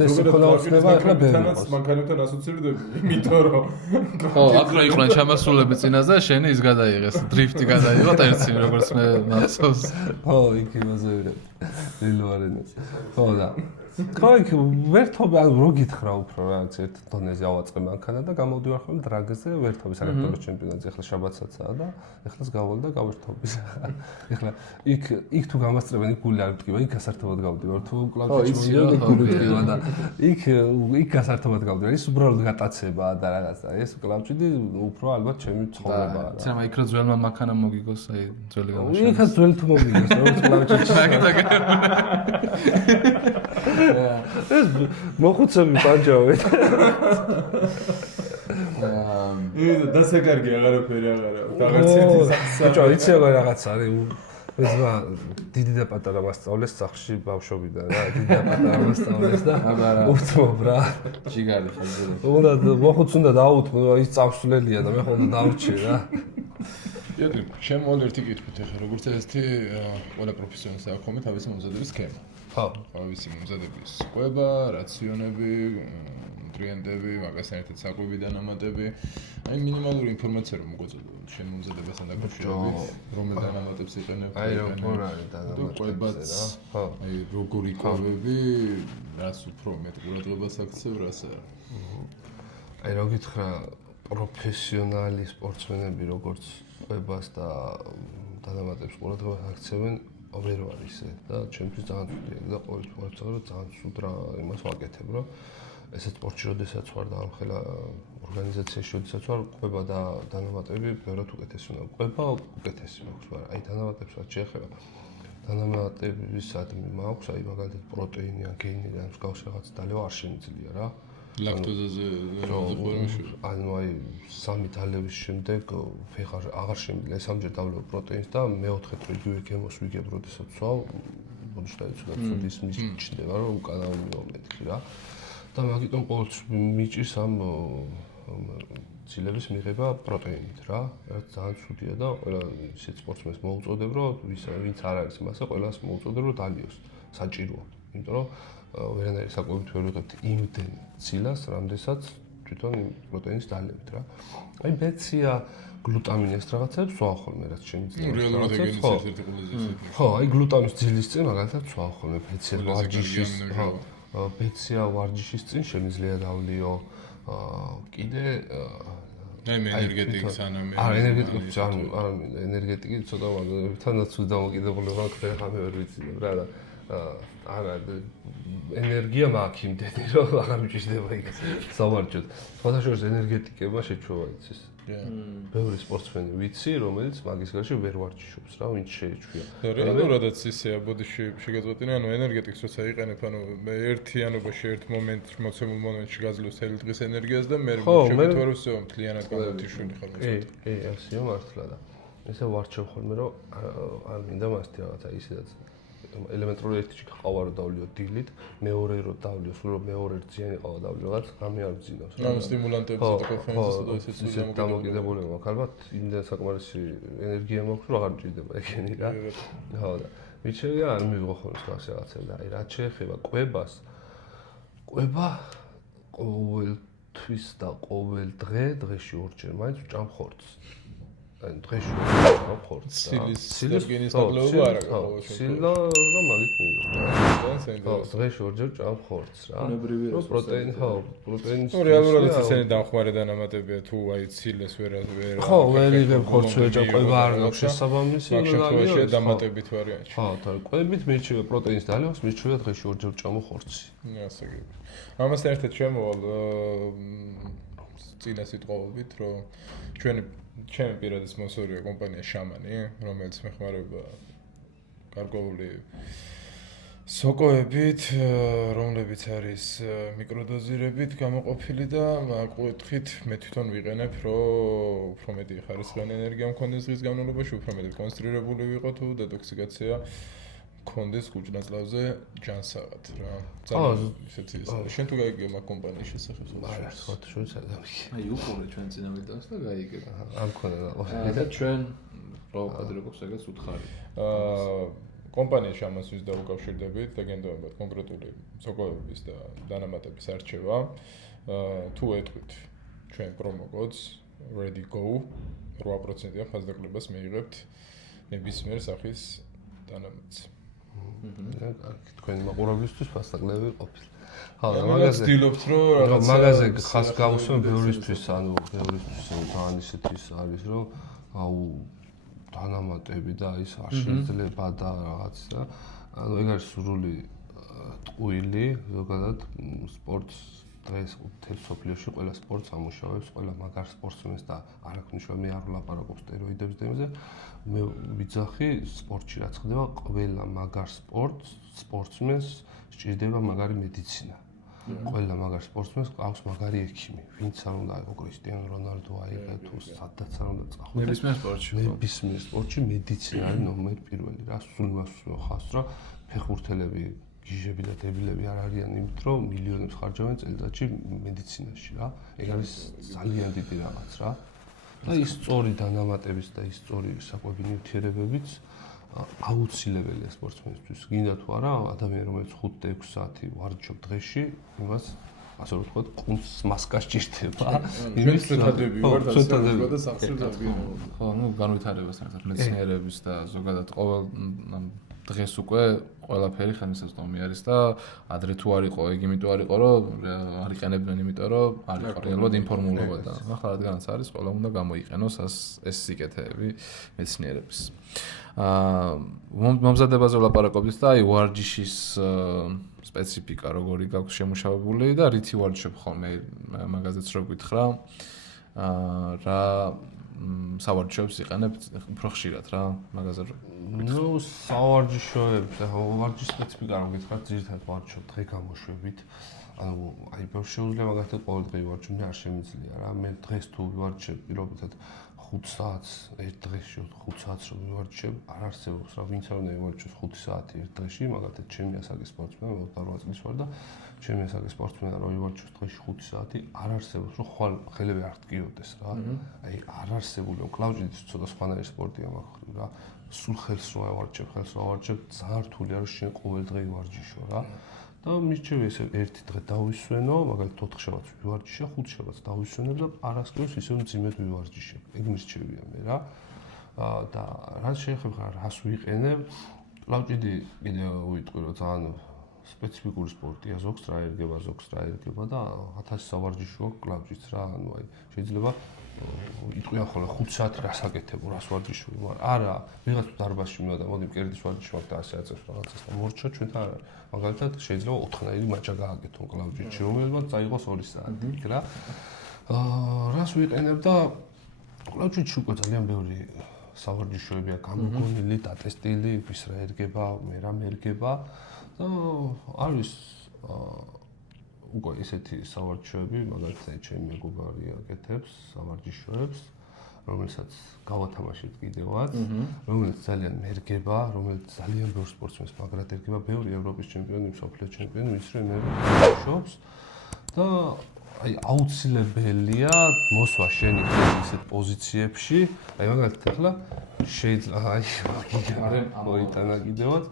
მანქანებთან ასოცირდები, იმიტომ რომ ხო, აკრა იყვნენ ჩამასულები წინაზე, შენი ის გადაიღეს, დრიფტი გადაიღოთ ერთი როგორც მე მახსოვს. ხო, იქ იმაზე ვირებ. ილوارენეს. ხო და ხო, იქ ვერთობი ან რო გითხრა უფრო რაღაც ერთ დონეზე ავაწყე მანქანა და გამოვდივარ ხოლმე დრაგზე, ვერთობი საქართველოს ჩემპიონატზე, ახლა შაბათსაცაა და ეხლას გავვალ და გავერთობი. ეხლა იქ თუ გამასწრებენ იქ გული არ მტკივა, იქ გასართობად გავდივარ, თუ კლავჭი მომდიოდა გული მტკივა და იქ გასართობად გავდივარ. ის უბრალოდ გატაცებაა და რაღაცა. ეს კლავჭიდი უფრო ალბათ ჩემი ცხოვრებაა რა. ცემა იქ რო ძველმა მანქანამ მოგიგოს, აი ძველი გამოშვება. იქაც ძველი თუ მოგიგოს, როგორც კლავჭიში. ეს მოხუცები პანჯავეთ. დასაკარგი აღარაფერი აღარა. დაღარცეთი ბიჭო, იცი რაღაც არის. ეს დიდი და პატარა მასწავლეს სახში ბავშვობიდან რა. დიდი და პატარა მასწავლეს და უთმობ რა. ჯიგარი ხაზი. უნდა მოხუც უნდა დაუთმო, ის წავსვლელია და მე ხომ დავრჩი რა. იდი, შემოვალ ერთი კითხვით ახლა, როგორც ესეთი ყველა პროფესიონალს აქვს ხოლმე თავისი მომზადების სქემა. ხო. ავისი მომზადების ყვება, რაციონები, ნუტრიენტები, მაგასთან ერთად საკვები დანამატები. აი მინიმალური ინფორმაცია რომ მოგვეწოდო შენ მომზადებასთან დაკავშირებით, რომელ დანამატებს იყენებ, აი როგორ არის დანამატებიც რა. ხო. აი როგორი ყვები, რას უფრო მეტ ყურადღებას აქცევ, რას არა. აი რა გითხრა პროფესიონალი სპორტსმენები როგორც ყვებას და დანამატებს ყურადღებას აქცევენ ვერ ვარ ისე და ჩემთვის ძალიან ცუდია და ყოველთვის ძალიან ცუდ რა იმას ვაკეთებ რომ ესე სპორტში როდესაც ვარ და ამხელა ორგანიზაციაში როდესაც ვარ ყვება და დანამატები ბევრად უკეთესი უნდა ყვება უკეთესი მაქვს მაგრამ აი დანამატებს რაც შეეხება დანამატებისადმი მაქვს აი მაგალითად პროტეინი ან გეინი და მსგავს რაღაც დალევა არ შემიძლია რა ლაქტოზაზე ანუ აი სამი დალევის შემდეგ აღარ შემიძლია სამჯერ დავლევ პროტეინს და მეოთხე ტრიგივ გემოს ვიგებ როდესაც ვსვავ ბოდიშტაი ცუდად ის მიჩნდება რომ უკანა მომენტი რა და მაგიტომ ყოველთვის მიჭირს ამ ცილების მიღება პროტეინით რა რაც ძალიან ცუდია და ყველა ისეთ სპორტსმენს მოუწოდებ რომ ვინც არ არის მასა ყველას მოუწოდებ რომ დალიოს საჭიროა იმიტომ რომ ვერანაირი საკვებით ვერ ვიღებთ იმდენ ცილას, რამდენსაც თვითონ პროტეინის დალევით რა. აი ბეცია გლუტამინეს რაღაცებს ვსვავ ხოლმე რაც შემიძლია. რეალურად ეგენის ერთ-ერთი ყველაზე ისეთი. ხო, აი გლუტამის ძილის წინ მაგალითად ვსვავ ხოლმე ბეცია ვარჯიშის, ხო. ბეცია ვარჯიშის წინ შემიძლია დავლიო კიდე აი მე ენერგეტიკის ანამე. ენერგეტიკის არ ენერგეტიკი ცოტა თანდაც დამოკიდებულება ხდება ხამე ვერ ვიცი რა და არა ენერგია მაქვს იმდენი რომ აღარ მჭირდება იქ სავარჯოდ. სხვადასხვა ენერგეტიკება შეჩვევა იცის. ბევრი სპორტსმენი ვიცი, რომელიც მაგის გარშე ვერ ვარჯიშობს რა, ვინც შეეჩვია. რეალურადაც ისეა ბოდიში შეგაწყვეტინე, ანუ ენერგეტიკს როცა იყენებ, ანუ მე ერთიანობაში ერთ მომენტში მოცემულ მომენტში გაძლევს თელი დღის ენერგიას და მე შევიტვარო всё მთლიანად გამოთიშვილი ხარ მოწოდე. კი, ასეა მართლა და ესე ვარჩევ ხოლმე რომ არ მინდა მასთი რაღაცა ისედაც ელემენტარული ერთი ყავა რო დავლიო დილით, მეორე რო დავლიო, სულ რომ მეორე ძიანი ყავა დავლიო, რაღაც გამი არ ვძინავს. რა სტიმულანტებიც და კოფეინზეც და ისეთ დამოკიდებულება მაქვს. ალბათ იმდენ საკმარისი ენერგია მაქვს, რომ აღარ მჭირდება ეგენი რა. ხო და მიჩვენე არ მივიღო ხოლმე სხვა რაღაცებს და აი რაც შეეხება ყვებას, ყვება ყოველთვის და ყოველ დღეში ორჯერ მაინც ვჭამ ხორცს. ან დღეში ვჭამ ხორცს. სილის გენის დაგლეობა არა ყოველთვის. სილა რა მაგით მივიღო. დღეში ორჯერ ვჭამ ხორცს რა. რომ პროტეინი, ხო, პროტეინის. ნუ რეალურად ისინი დამხმარე დანამატებია თუ აი სილეს ვერ ხო, ვერ იღებ ხორცს ვეჭამ ყვება არ გაქვს შესაბამისი და შემთხვევაში დამატებით ვარიანტი. ხო, თან ყვებით მირჩევია პროტეინის დალევას, მირჩევია დღეში ორჯერ ვჭამო ხორცი. ასე იგი. ამასთან ერთად შემოვალ წინა სიტყვებით, რომ ჩემი პირადი სპონსორია კომპანია შამანი, რომელიც მეხმარება გარკვეული სოკოებით, რომლებიც არის მიკროდოზირებით გამოყოფილი და მაგ მე თვითონ ვიყენებ, რომ უფრო მეტი ხარისხიანი ენერგია მქონდეს დღის განმავლობაში, უფრო მეტი კონცენტრირებული ვიყო თუ დეტოქსიკაცია კონდეს კუჭნაწლავზე ჯანსაღად რა. ძალიან ისეთი შენ თუ გაიგე მაგ კომპანიის შესახებ არა, სხვა შუს არ გავიგე. აი უყურე ჩვენ წინა ვიდეოს და გაიგე. არ მქონდა რა. და ჩვენ პროვოკატორებს ეგეც უთხარი. კომპანია შამასვის დაუკავშირდებით და გენდობათ კონკრეტული სოკოების და დანამატების არჩევა. თუ ეთქვით ჩვენ პრომო კოდს READYGO 8%-იან ფასდაკლებას მიიღებთ ნებისმიერ სახის დანამატს. თქვენი მაყურებლისთვის ფასდაკლები ყოფილი. ხო, მაგას ვცდილობთ რომ რაღაცა მაგაზე ხას გავუსვენ ბევრისთვის, ანუ ბევრისთვის ძალიან ისეთი არის, რომ აუ დანამატები და ის არ შეიძლება და რაღაც და ანუ ეგ არის სრული ტყუილი, ზოგადად სპორტს დღეს მთელ სოფლიოში ყველა სპორტს ამუშავებს, ყველა მაგარ სპორტსმენს და არ აქვს მნიშვნელობა, მე არ ვლაპარაკობ სტეროიდების თემაზე. მე ვიძახი სპორტში რაც ხდება, ყველა მაგარ სპორტსმენს სჭირდება მაგარი მედიცინა. ყველა მაგარ სპორტსმენს ყავს მაგარი ექიმი, ვინც არ უნდა აიღო კრისტიანო რონალდო აიღე თუ სადაც არ უნდა წახო. ნებისმიერ სპორტში მედიცინა არის ნომერ პირველი რა, სულ იმას ხავს რა, ფეხბურთელები გიჟები და დებილები არ არიან იმით, რომ მილიონებს ხარჯავენ წელიწადში მედიცინაში რა. ეგ არის ძალიან დიდი რაღაც რა. და ის სწორი დანამატების და ის სწორი საკვები ნივთიერებებიც აუცილებელია სპორტსმენისთვის. გინდა თუ არა, ადამიანი რომელიც 5-6 საათი ვარჯიშობ დღეში, იმას ასე რომ ვთქვათ, კუნძ მასკას ჭირდება. იმის წეთადები ვარ და წეთადები და სამსახურები. ხო, განვითარებასთან ერთად მეცნიერების და ზოგადად ყოველ დღეს უკვე ყველაფერი ხელმისაწვდომი არის და ადრე თუ არ იყო, ეგ იმიტომ არ იყო, რომ არ იყენებდნენ, იმიტომ რომ არ იყო რეალურად ინფორმულობა და ახლა რადგანაც არის, ყველა უნდა გამოიყენოს ეს სიკეთეები მეცნიერების. მომზადებაზე ვლაპარაკობთ და აი ვარჯიშის სპეციფიკა როგორი გაქვს შემუშავებული და რითი ვარჯიშობ ხოლმე მაგაზეც რო გითხრა რა სავარჯიშოებს იყენებ უფრო ხშირად რა მაგაზე რო ნუ სავარჯიშოებს ვარჯიშის სპეციფიკა რო გითხრათ ძირითადად ვარჯიშობ დღე გამოშვებით ანუ აი ბევრ შეუძლია მაგათი ყოველდღე ვარჯიშობ არ შემიძლია რა მე დღეს თუ ვარჯიშებ პირობითად 5 საათს ერთ დღეში 5 საათს რომ ვარჯიშებ არ არსებობს რა ვინც არ უნდა ივარჯიშოს 5 საათი ერთ დღეში მაგათაც ჩემი ასაკის სპორტსმენი 28 წლის ვარ და ჩემი ასაკის სპორტსმენი რომ ივარჯიშოს დღეში 5 საათი არ არსებობს რომ ხვალ ხელები არ ტკიოდეს რა აი არ არსებულა კლავჭიდით ცოტა სხვანაირი სპორტია მაგ რა სულ ხელს რო ავარჯიშებ ძალიან რთულია რომ შენ ყოველდღე ივარჯიშო რა და მისჩევი ესე ერთი დღე დავისვენო, მაგალითად 4 შაბათს ვივარჯიშე, 5 შაბათს დავისვენებ და პარასკევს ისევ მძიმედ ვივარჯიშე. ეგ მისჩევია მე რა. და რაც შეეხება რას ვიყენებ, კლავჭიდი კიდე ვიტყვი რომ ძალიან სპეციფიკური სპორტია, ზოგს რა ერგება, ზოგს რა ერგება და 1000 სავარჯიშოა კლავჭიდს რა, ანუ აი შეიძლება იტყვიან ხოლმე 5 საათი რას აკეთებ, რას ვარჯიშობ, მაგრამ არა, ვიღაც დარბაზში მივიდა, მოდი მკერდის ვარჯიში მაგ და ასე აწევს რაღაცას და მორჩა ჩვენთან არა. მაგალითად შეიძლება 4-ნაირი მაჭა გააკეთო კლავჭიდში, რომელმაც წაიღოს 2 საათი, იქ რა. რას ვიყენებ და კლავჭიდში უკვე ძალიან ბევრი სავარჯიშოებია გამოგონილი, დატესტილი, ვის რა ერგება, მე რა მერგება და არის უკვე ესეთი სავარჯიშოები, მაგალითად ჩემი მეგობარი აკეთებს სავარჯიშოებს, რომელსაც გავათამაშეთ კიდევაც, რომელიც ძალიან მერგება, რომელიც ძალიან ბევრ სპორტსმენს მაგრად ერგება, ბევრი ევროპის ჩემპიონი, მსოფლიოს ჩემპიონი, ის რომ მერგობს და აი აუცილებელია მოსვა შენი ისეთ პოზიციებში, აი მაგალითად ახლა შეიძლება აი მოიტანა კიდევაც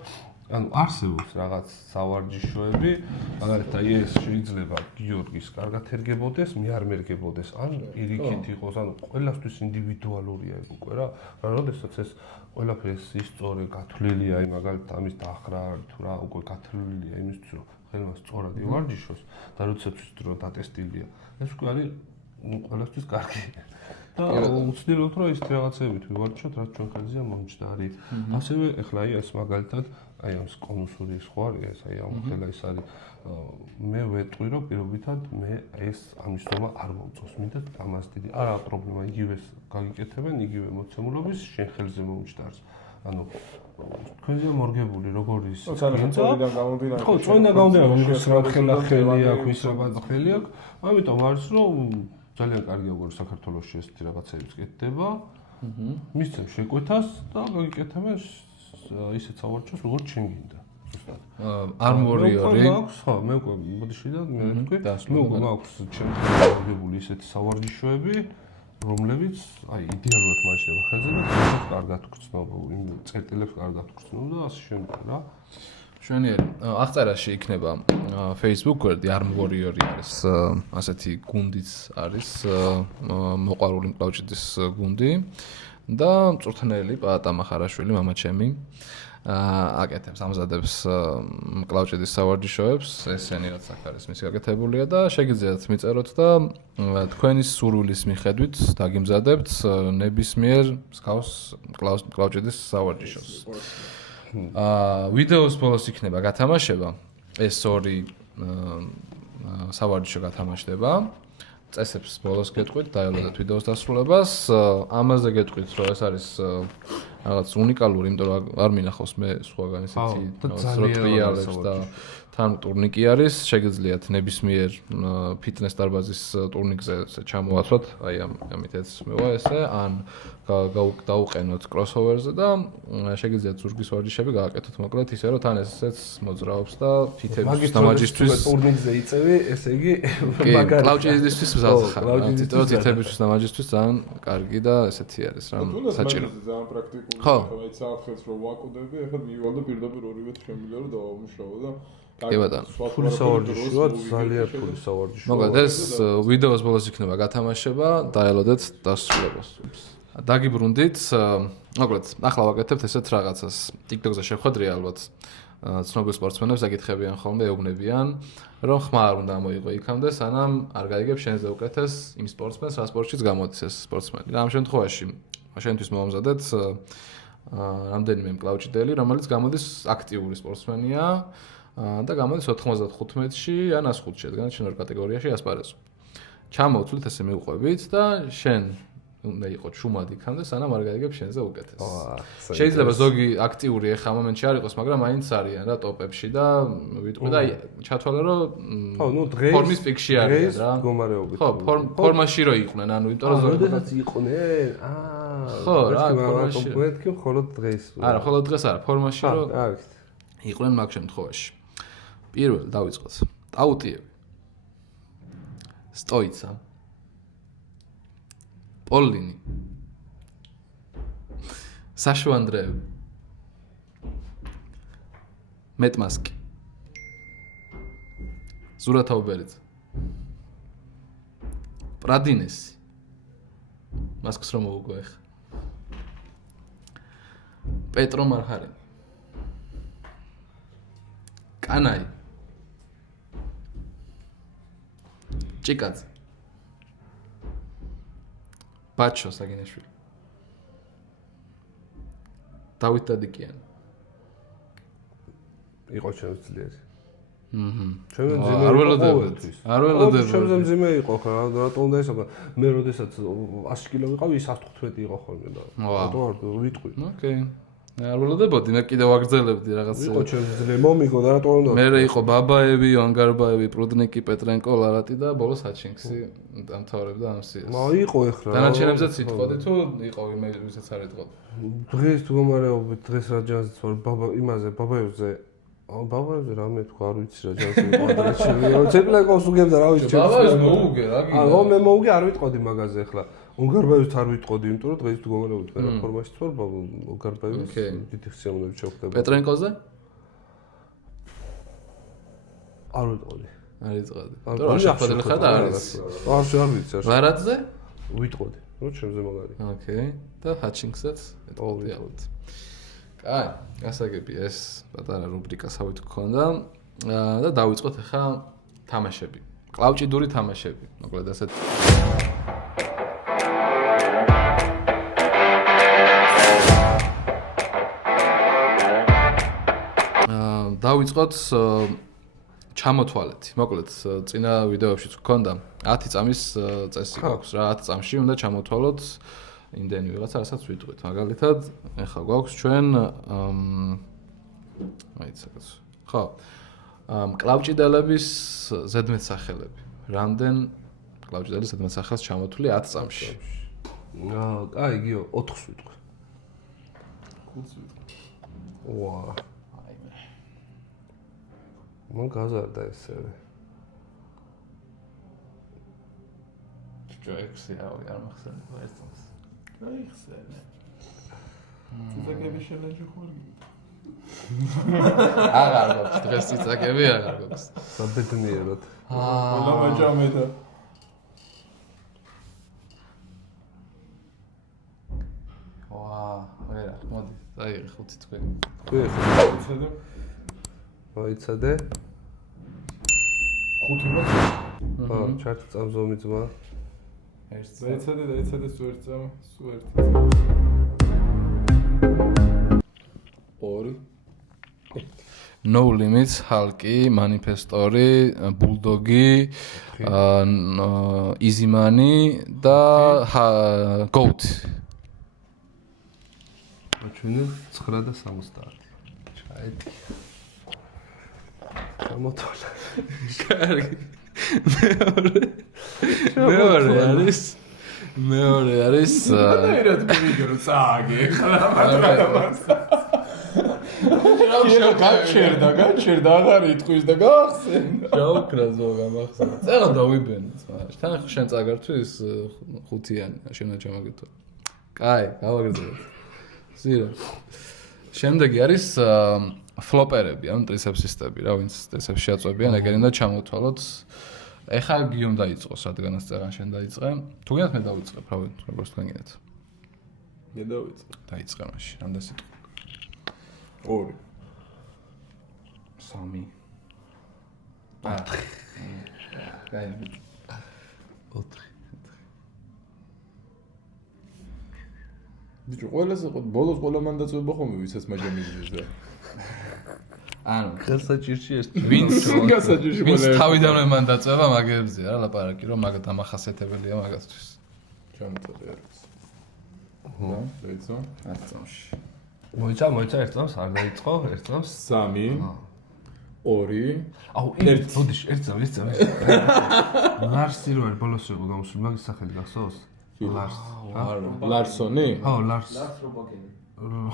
ანუ არსებობს რაღაც სავარჯიშოები, მაგალითად ეს შეიძლება გიორგის კარგად ერგებოდეს, მე არ მერგებოდეს, ან პირიქით იყოს, ანუ ყველასთვის ინდივიდუალურია ეგ უკვე რა. როდესაც ეს ყველაფერი ისწორე გათვლილია, აი მაგალითად ამის დახრა თუ რა უკვე გათვლილია იმისთვის, რომ ხელმა სწორად ივარჯიშოს და როდესაც რომ დატესტილია, ეს უკვე არის ყველასთვის კარგი. და უცდილობთ რომ ის რაღაცებით ვივარჯიშოთ, რაც ჩვენ ხელზეა მომჯდარი. ასევე ეხლა აი ეს მაგალითად აი ამ კონუსური სხვა არის, აი ამ ხელა ის არის მე ვეტყვი რომ პირობითად მე ეს ამისობა არ მომწონს, მინდა ამას დიდი არა პრობლემა, იგივეს გაგიკეთებენ, იგივე მოცემულობის შენ ხელზე მომჯდარს. ანუ თქვენზე მორგებული როგორ ის ხო, წონიდან გამომდინარე. ხო, წონიდან გამომდინარე, ის რა ხელი აქვს, ის რა ხელი აქვს. ამიტომ არის რომ ძალიან კარგია როგორ საქართველოში ესეთი რაღაცებიც კეთდება. მისცემ შეკვეთას და გაგიკეთებენ ისეთ სავარჯიშოს როგორც შენ გინდა. ზუსტად. Armory-ორი. ხო, მე უკვე მოდიში და მე ვთქვი, მე უკვე მაქვს ჩემთვის ისეთი სავარჯიშოები, რომლებიც აი იდეალურად მაჩნდება ხელზე და კარგად გრძნობ, იმ წერტილებს კარგად გრძნობ და ასე შემდეგ რა. შვენიერი. აღწერაში იქნება Facebook გვერდი Armory-ორი არის ასეთი გუნდიც არის მოყვარული კლავჭიდის გუნდი და მწვრთნელი პაატა მახარაშვილი მამა ჩემი აკეთებს ამზადებს კლავჭიდის სავარჯიშოებს ესენი რაც აქ არის მისი გაკეთებულია და შეგიძლიათ მიწეროთ და თქვენი სურვილის მიხედვით დაგიმზადებთ ნებისმიერ მსგავს კლავჭიდის სავარჯიშოს ვიდეოს ბოლოს იქნება გათამაშება ეს ორი სავარჯიშო გათამაშდება წესებს ბოლოს გეტყვით დაელოდეთ ვიდეოს დასრულებას ამაზე გეტყვით რომ ეს არის რაღაც უნიკალური იმიტომ რომ არ მინახავს მე სხვაგან ისეთი რაღაც როტრიალებს და თან ტურნიკი არის, შეგიძლიათ ნებისმიერ ფიტნეს დარბაზის ტურნიკზე ჩამოაცვათ, აი ამით ეცმევა ესე, ან დაუყენოთ crossover-ზე და შეგიძლიათ ზურგის ვარჯიშები გააკეთოთ, მოკლედ ისე რომ თან ესეც მოძრაობს და ფითების დამაჯისთვის ტურნიკზე იწევი, ესე იგი მაგარი. კლავჭიდისთვის მზად ხარ. ფითების დამაჯისთვის ძალიან კარგი და ესეთი არის რა, საჭირო. ძალიან პრაქტიკული. ხო. აი საფრთხეს რომ ვაკოდები, ახლა მივალ და პირდაპირ ორივე შემიძლია რომ დავამუშავო და კი ბატონო. ფული სავარჯიშოა, ძალიან ფული სავარჯიშოა. მოკლედ ეს ვიდეოს ბოლოს იქნება გათამაშება, დაელოდეთ დასრულებას. დაგიბრუნდით, მოკლედ, ახლა ვაკეთებთ ესეთ რაღაცას. TikTok-ზე შეხვედრია ალბათ. ცნობილ სპორტსმენებს აკითხებიან ხოლმე, ეუბნებიან, რომ ხმა არ უნდა მოიღო იქამდე, სანამ არ გაიგებ შენზე უკეთეს იმ სპორტსმენს, რა სპორტშიც გამოდის ეს სპორტსმენი. რა ამ შემთხვევაში შენთვის მოვამზადეთ რამდენიმე მკლავჭიდელი, რომელიც გამოდის აქტიური სპორტსმენია და გამოდის 95-ში ან 105-ში, რადგან შენ ორ კატეგორიაში ასპარეზობ. ჩამოვთვლით ესე მიუყვებით და შენ უნდა იყოს შუმად იქამდე, სანამ არ გაიგებ შენზე უკეთეს. შეიძლება ზოგი აქტიური ახლა მომენტში არ იყოს, მაგრამ მაინც არიან რა ტოპებში და ვიტყვი და ჩათვალე რომ ფორმის პიკში არიან რა. ხო, ფორმაში რო იყვნენ, ანუ იმიტომ რომ ზოგი როდესაც იყვნენ, ხო, რა, ფორმაში. მეთქი მხოლოდ დღეს. არა, მხოლოდ დღეს არა, ფორმაში რო იყვნენ მაგ შემთხვევაში. პირველ დავიწყოთ. ტაუტიები. სტოიცა. პოლინი. საშუანდრეები. მეტმასკი. ზურათაუბერიძე. პრადინესი. მასკს რომ მოვუგო ახლა. პეტრო მარჰარენი. კანაი. ჭიკაძე. ბაჩო საგინაშვილი. დავით დადიკიანი. იყო ჩემს ძლიერი. ჩემს ძიმე არ ველოდებოდი. არ ველოდებოდი. ჩემს ძიმე იყო ხა, რატომ უნდა ესა? მე როდესაც 100 კილო ვიყავი, ის 115 იყო ხოლმე და რატო არ ვიტყვი. ოკეი. არ ველოდებოდი, მე კიდევ აგრძელებდი რაღაც. იყო ჩემს ძლიერი, მომიგო და რატო უნდა? მე იყო ბაბაევი, ანგარბაევი, პრუდნიკი, პეტრენკო, ლარატი და ბოლოს ჰაჩინქსი დამთავრებდა ამ სიას. იყო ეხლა. დანარჩენებზეც იტყოდი თუ იყო მე ვისაც არ ეტყოდი. დღეს თუ გამარეობით, დღეს რა ჯანსიც ვარ ბაბა იმაზე, ბაბაევზე ბაბაევზე რამე თქვა, არ ვიცი რა ჯანსი კვადრატში. ცეპლაკოს უგებდა რა ვიცი. ბაბაევს მოუგე რა გინდა. აა მე მოუგე არ ვიტყოდი მაგაზე ეხლა. ონგარბაევს არ ვიტყოდი, იმიტომ რომ დღეს თუ გამარეობით მე რა ფორმაში ვარ, ონგარბაევს დიდი ხსიაურები შევხვდება. პეტრენკოზე? არ ვიტყოდი. არ იტყოდი. თორე შეხვედრილი ხარ და არის. არ ვიცი. ლარატზე? ვიტყოდი. რო ჩემზე მაგარი. ოკეი. და ჰაჩინგსაც ეტყოდი ალბათ. კაი, გასაგები ეს პატარა რუბრიკასავით გქონდა და დავიწყოთ ახლა თამაშები. კლავჭიდური თამაშები. მოკლედ ასეთ დავიწყოთ ჩამოთვალეთი. მოკლედ წინა ვიდეოებშიც გქონდა 10 წამის წესი გვაქვს რა, 10 წამში უნდა ჩამოთვალოთ იმდენი ვიღაცა, რასაც ვიტყვით. მაგალითად, ახლა გვაქვს ჩვენ მაიცაკაც. ხო. კლავჭიდელების ზედმეტსახელები. რამდენ კლავჭიდელის ზედმეტსახელს ჩამოთვლი 10 წამში? აი, გიო, 4-ს ვიტყვი. 5-ს ვიტყვი. ვა. მან გაზარდა ესევე. ჯოექსი არ მახსენდება ერთმანეთს. გაიხსენე. ციცაკები შენაჯი ხوارგი. აღარ გვაქვს დღეს ციცაკები აღარ გვაქვს. საბედნიეროდ. ყველა მაჯამედა. ვა, ვერა, მოდი, დაიღე 5 თქვენი. ვიცადე. მოიცადე. 5 მოწ. ჩარტ წამზომი ძმა. დაიცადე სულ ერთ წამ, სულ ერთ. 2 No Limits, Hulk-ი, Manifestor-ი, Bulldog-ი, Easy Money და Goat. აჩვენე 9 და 70. ჩაეთი. ჩამოთვალა. კარგი. მეორე არის ერად მიგერო წააგე ხლა მაგრამ გაჩერდა აღარ იტყვის და გახსენდა. ჯაუქრა ზოგა მახსენე. წერა დავიბენეთ, მაგრამ თან შენ წაგართვის ხუთიანი, შენ ჩამაგეთო. კაი, გავაგრძელოთ. ზირა. შემდეგი არის ფლოპერები, ანუ ტრიცეპსისტები, რა ვინც ტრიცეპს შეაწვევიან, ეგენი და ჩამოთვალოთ. ეხლა გიომ დაიწყოს, რადგანაც წერან შენ დაიწყე. თუ გინდათ მე დავიწყებ, რა ვიცი, როგორც თქვენ გინდათ. მე დავიწყე. დაიწყე მაშინ, ამდე სიტყვა. 2 3 კაი 4 ბიჭო ყველას ბოლოს ყველა მან დაწובה ხომ ვისაც მაჯამიზის და ანუ ხელსაჭირში ეს ვინც თავიდანვე მან დაწובה მაგებზე რა ლაპარაკი რომ მაგ დამახასიათებელია მაგასთვის ჩამოწოდე არის ხო დაიწყო 10 წამში მოიცა ერთ წამს არ დაიწყო ერთ წამს 3 2 აუ ბოდიში ერთ წამს ლარს სილვერ ბოლოს იყო გამოსული მაგის სახელი გახსოვს ლარსონი ხო ლარს რობაკენი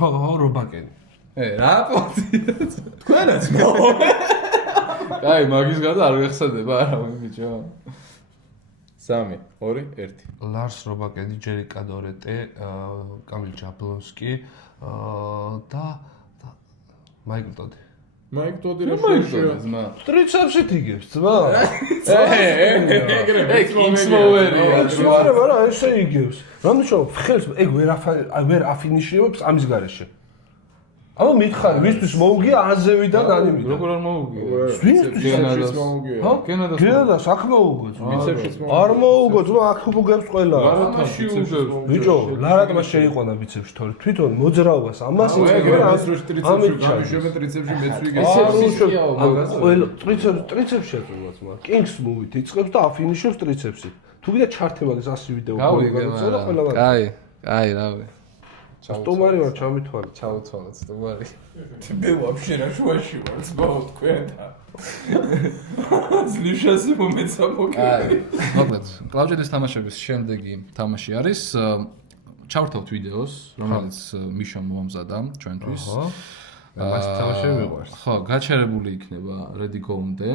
ხო რობაკენი რა პოტი თქვენაც მო კაი მაგის გარდა არ გეხსენება არა ბიჭო 3 2 1 ლარს რობაკენი ჯერი კადორეტე კამილ ჯაბლონსკი და მაიკლ ტოდი. მაიკლ ტოდი რა შეიძლება? ტრიცეპსით იგებს, ძმა. ეგ ინსმოვერია. რა ესე იგებს. რამიშო ხელს ეგ ვერ აფინიშირებს ამის გარეშე. აბა მითხარი, ვისთვის მოუგია აზევიდან ანიმიდან. როგორ არ მოუგია? გენადას მოუგია. ხო? გენადას აქ მოუგო, ძმა. არ მოუგო, ძმა, აქ უგებს ყველა. არათაში უგებს. ბიჭო, ლარატმა შეიყვანა ბიცეპსში თორე თვითონ მოძრაობას ამას ტრიცეპსში მეც ვიგე. ყველა ტრიცეპსში შეწულა ძმა. კინგს მოვით იწყებს და აფინიშებს ტრიცეპსით. თუ გინდა ჩართე მაგას 100 ვიდეო გავიგე და ყველა კაი, რავი. სტუმარი ვარ, ჩამithვალე. ჩავთვალეთ სტუმარი. მე ვაფშე რა შუაში ვარ, ზბაო თქვენ და. ძლიშასი მომეცა მოკე. აი, მოკლედ, კლავჯედის თამაშების შემდეგი თამაში არის ჩავრთავთ ვიდეოს, რომელიც მიშამ მოამზადა ჩვენთვის. მას თამაშები მიყვარს. ხო, გაჩერებული იქნება Ready Go-მდე.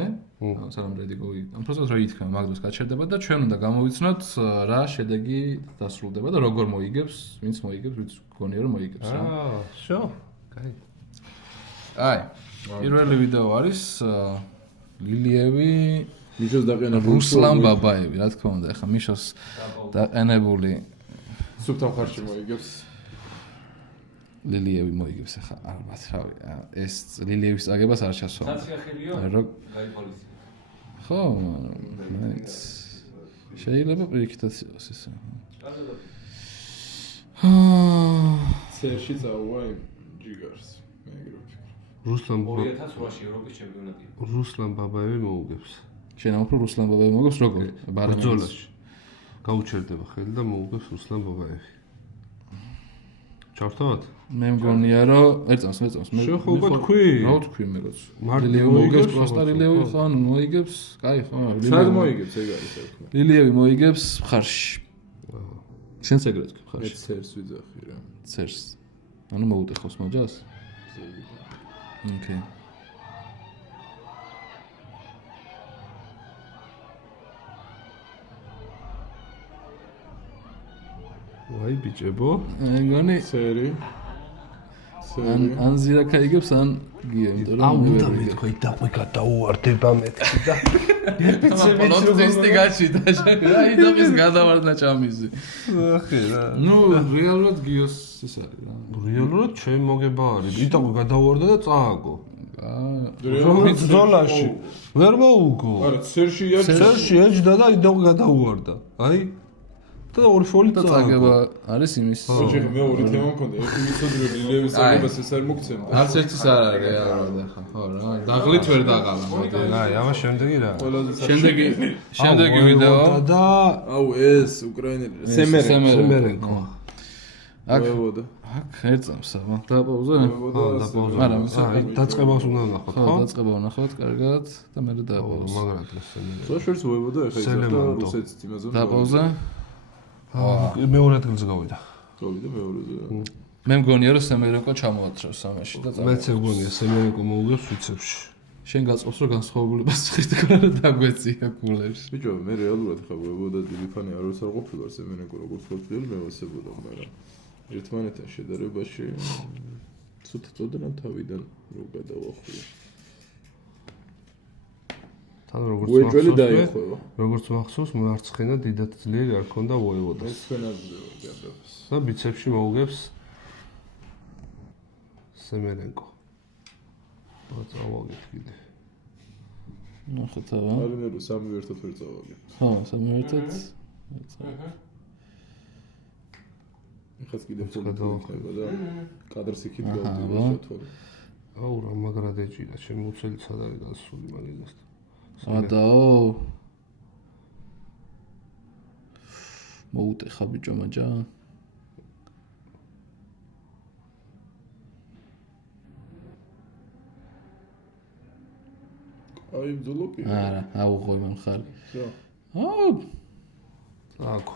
სანამ Ready Go, ან პროცესს რო ითქვა, მაგდროს გაჩერდება და ჩვენ უნდა გამოვიცნოთ რა შედეგი დასრულდება და როგორ მოიგებს, ვინც მოიგებს, ვინც გონია რომ მოიგებს რა. შო. კაი. აი, პირველი ვიდეო არის ლილიევი მიშოს დაყენებული რუსლან ბაბაევი, რა თქმა უნდა, ეხლა მიშოს დაყენებული სუფთა ხარში მოიგებს. ლილიევი მოიგებს ახლა ალბათ რავი ეს ლილიევის წაგებას არ ჩასვა. ხო, მაინც შეიძლება პრიექტაც იყოს ეს. ცერში წავა იმ ჯიგარს. მე ეგრე ვფიქრობ. რუსლან ბაბაევი მოუგებს. შენ უფრო რუსლან ბაბაევი მოიგებს როგორ? ბრძოლაში. გაუჩერდება ხელი და მოუგებს რუსლან ბაბაევი. ჩავთავად? მე მგონია რომ ერთ წამს მე შეხობა თქვი? რა თქვი მე როც ლილიევი მოიგებს პროსტა ლილიევი ხან მოიგებს კაი ხო სად მოიგებს ეგ არის საქმე ლილიევი მოიგებს მხარში შენც ეგრე თქვი მხარში ცერს ვიძახი რა ცერს ანუ მოუტეხოს მოჯას ოკეი ვაი ბიჭებო ეგონი ცერი ან ზირა кайგებს ან გია იმიტომ რომ უნდა მეთქვა იდაყვი გადაუვარდება მეთქი და პლოტტვისტი გაჩიდა რა იდაყის გადავარდა ჩამიზი ახე რა ნუ რეალურად გიოს ის არის რა რეალურად ჩემ მოგება არის იდაყვი გადაუვარდა და წააგო რეალურად ბრძოლაში ვერ მოუგო არა ცერში ეჯდა და იდაყვი გადაუვარდა აი და ორი ფოლი წაგება არის იმის ოჯი მე ორი თემა მქონდა ერთი მიწოდრე ლილიევის წაგებას ეს არ მოგცემდა არც ერთის არ არის რეალურად ახლა ხო რა დაღლით ვერ დაღალა მოდი აი ამას შემდეგი რა შემდეგი ვიდეო და აუ ეს უკრაინელი სემერენკო მოებოდა. აქ ერთსამსა, დააპაუზე? მაგრამ დაწყებას უნდა ნახოთ, ხო, ხო? დაწყება ვნახოთ, კარგად და მე დააპაუზე. მაგრად ლესენი. სოშერს მოებოდა ეხა სელემონტო. რუსეთის იმაზე. დააპაუზე? მეორე ადგილზე გავიდა. გავიდა მეორეზე. მე მგონია რომ სემერენკო ჩამოათრევს სამაში და მეც ეგონია სემერენკო მოუგებს ვიცებში. შენ გაწობს რომ განსხვავებულებას ვხედავ და დაგვეცია გულებს. ბიჭო, მე რეალურად ხა მოებოდა დიდი ფანი არ ვარ ყოფილა სემერენკო როგორც ყოფილი მე ვასებოდა, მაგრამ ერთმანეთთან შედარებაში ცოტა წოდნა თავიდან რო გადავახვიე. თან როგორც უეჭველი მახსოვს მე, დაიხვევა. როგორც მახსოვს, მარცხენა დიდად ძლიერი არ ქონდა ვოევოდას. ეს ფენაზეა განდაფს. და ბიცებში მოუგებს სემერენკო. წავაგეთ კიდე. ნახეთ აბა. არინე რომ სამი ერთად ვერ წავაგე. ხო, სამი ერთად. ეხაც კიდე გადავახება და კადრს იქით გავდივარ შეთვალე. აუ რა მაგრად ეჭირა, ჩემი უცელი სად არის დასული მაგისთან. ადაო. მოუტეხა ბიჭო მაჯა. აი ბძოლო კი. არა, აუღო იმ ხარი. всё. აუ, აქ.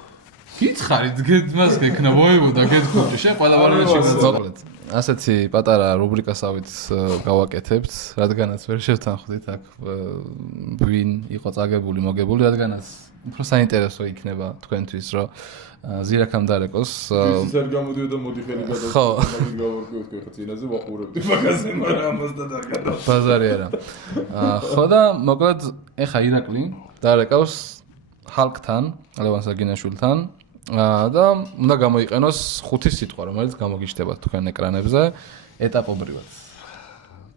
გიცხარით მას გეკნა მოებოდა გეთქუჭი შენ ყველა ვარიანტში გძობლეთ. ასეთი პატარა რუბრიკასავით გავაკეთებთ, რადგანაც ვერ შევთანხმდით აქ ვინ იყო წაგებული, მოგებული, რადგანაც უფრო საინტერესო იქნება თქვენთვის, რომ ზირაქამ დარეკოს. ის არ გამოდიოდა მოდი ხელი გადავწყვეტ, მაგის გავარკვევთ ხო წინაზე ვაყურებდი მაგაზე, მაგრამ ამასთან არ გადავ. ბაზარი არა. ხო და მოკლედ ეხა ირაკლი დარეკავს ჰალკთან, ლევან საგინაშვილთან. და უნდა გამოიყენოს 5 სიტყვა, რომელიც გამოგიჩნდება თქვენ ეკრანებზე ეტაპობრივად.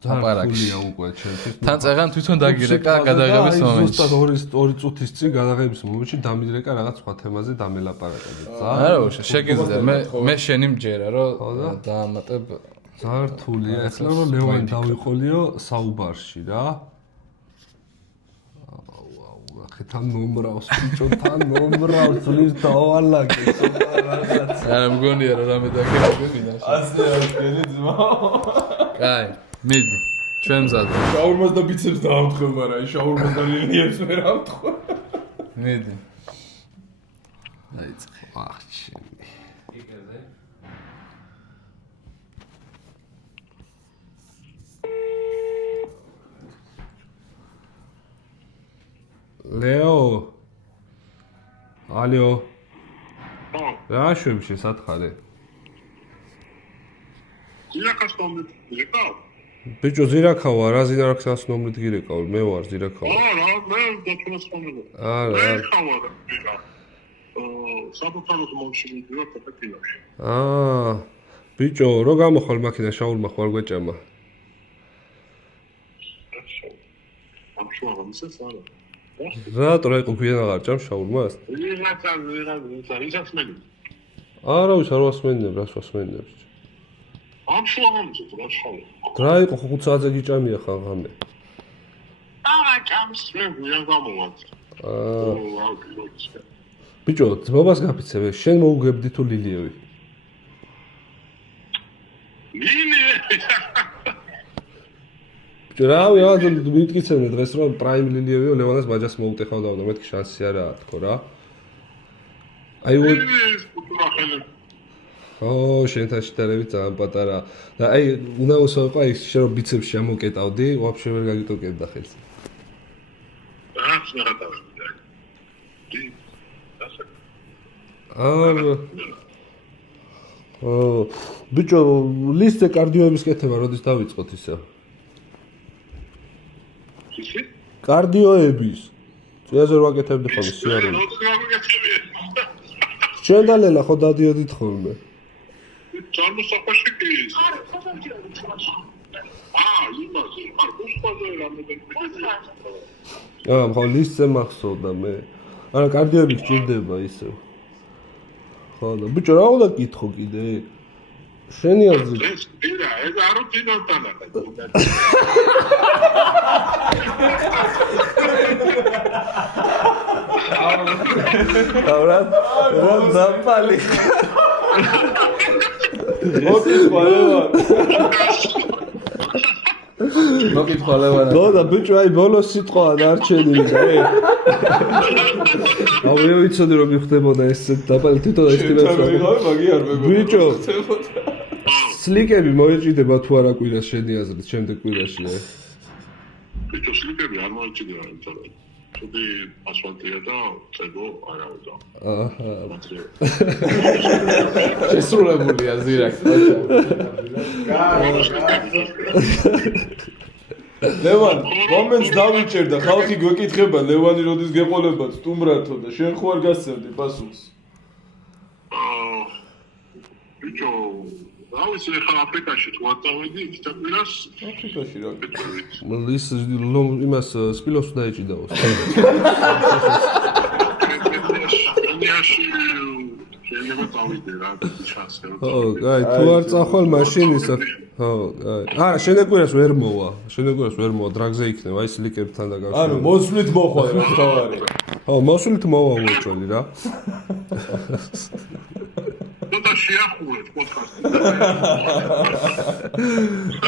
დაპარაკია უკვე ჩემთვის. თან წეღან თვითონ დაგირეკა გადაღების მომენტში. ზუსტად 2 წუთის წინ გადაღების მომენტში დამიდრეკა რაღაც სხვა თემაზე დამელაპარაკებით. არა, შეგიძლია. მე შენი მჯერა, რომ დაამატებ. ძალიან რთულია. ახლა რომ ლევანი დავიყოლიო საუბარში რა. თან ნომრავს ბიჭო, თან ნომრავს, რის დავალაგე. არა, მგონია რომ რამე დაგეკეთებინა. ასე არ გენი ძმა. კაი, მიდი. ჩვენ მზადდა. შაურმას და ბიცეპს დაამთხევ, მაგრამ შაურმას და ლილიებს ვერ ამთხევ. მიდი. დაიწყე. ახჩენი. ლეო. ალო. რა შვებში სათხარე? ზირაქას ნომრით გირეკავ? ბიჭო ზირაქავა, რა ზირაქას ნომრით გირეკავ? მე ვარ ზირაქავა. არა, მე დაჩვენეს ხომილო. არა. მე ხავარ. საფუძვლოდ მომშილდიო თეთრიაში. ბიჭო, რო გამოხვალ მაქინა შაურმა ხوار გვეჭამა. ამ შუა გამისეს არა. რატო რა იყო გვიან აღარ ჭამ შაურმას? ვიღაცა არა ვის არ ვასმენდებ, რას ვასმენდებ? ამ შუა გამისეს რა შავი. რა იყო 5 საათზე გიჭამია ხან ღამე? არა ჭამს მე გვიან გამოვარ. ბიჭო, ძმობას გაფიცებ, შენ მოუგებდი თუ ლილიევი? რავი, რა მიტკიცებდი დღეს რომ პრაიმ ლილიევიო ლევანას ბაჯას მოუტეხავდა და მეთქი შანსი არაა თქო რა. აი შენთან შედარებით ძალიან პატარა და აი უნდა ვსვაპა ის შენ რომ ბიცეპსში ამოკეტავდი, ვაფშე ვერ გაგიტოკებდა ხელს. ბიჭო, ლისტე კარდიოების კეთება როდის დავიწყოთ ისა? კარდიოების. წიაზე რო ვაკეთებდი ხოლმე სიარული. შენ და ლელა ხო დადიოდით ხოლმე? ჩამო საფაში კი. არა, საფაში არ ჩამო. იმაზე, არ გუშტაზე რამოდენ. ხო, ლისტზე მახსოვდა მე. არა, კარდიოები გჭირდება ისე. ხო, და ბიჭო, რა უნდა კითხო კიდე? შენი აზრით. ეს პირა, ეს არო თინოსთან ახლა. რა დაფალი. მოკითხვა ლევან. მოკითხვა ლევან. და ბიჭო აი ბოლოს სიტყვაა დარჩენილი და მე ვიცოდი რომ მიხდებოდა ეს დაბალი თვითონ ესტიმაციაა ბიჭო სლიკები მოეჭიდება თუ არა კვირას შენი აზრით შემდეგ კვირაში ბიჭო სლიკები არ მოიჭიდია იმიტომ რომ თუდი ასფალტია და წებო არავდა აჰა შესრულებულია ზირაკ ლევან მომენტს დავიჭერდა ხალხი გვეკითხება ლევანი როდის გეყოლება სტუმრათო და შენ ხო არ გასცემდი პასუხს ბიჭო დავიცი ხა აფრიკაში თუ არ წავედი ისტაკვირას აფრიკაში რა ის იმას სპილოს დაეჭიდაო ენიაში შეიძლება წავიდე რა ჩანსე ხო აი თუ არ წახვალ მაშინ ისა ხო აი არა შენეკვირას ვერ მოვა დრაგზე იქნება აი სლიკებთან დაკავშირებით ანუ მოსვლით მოხვალ რა თავარი ხო მოსვლით მოვა უეჭველი რა და შეახურეთ პოდკასტი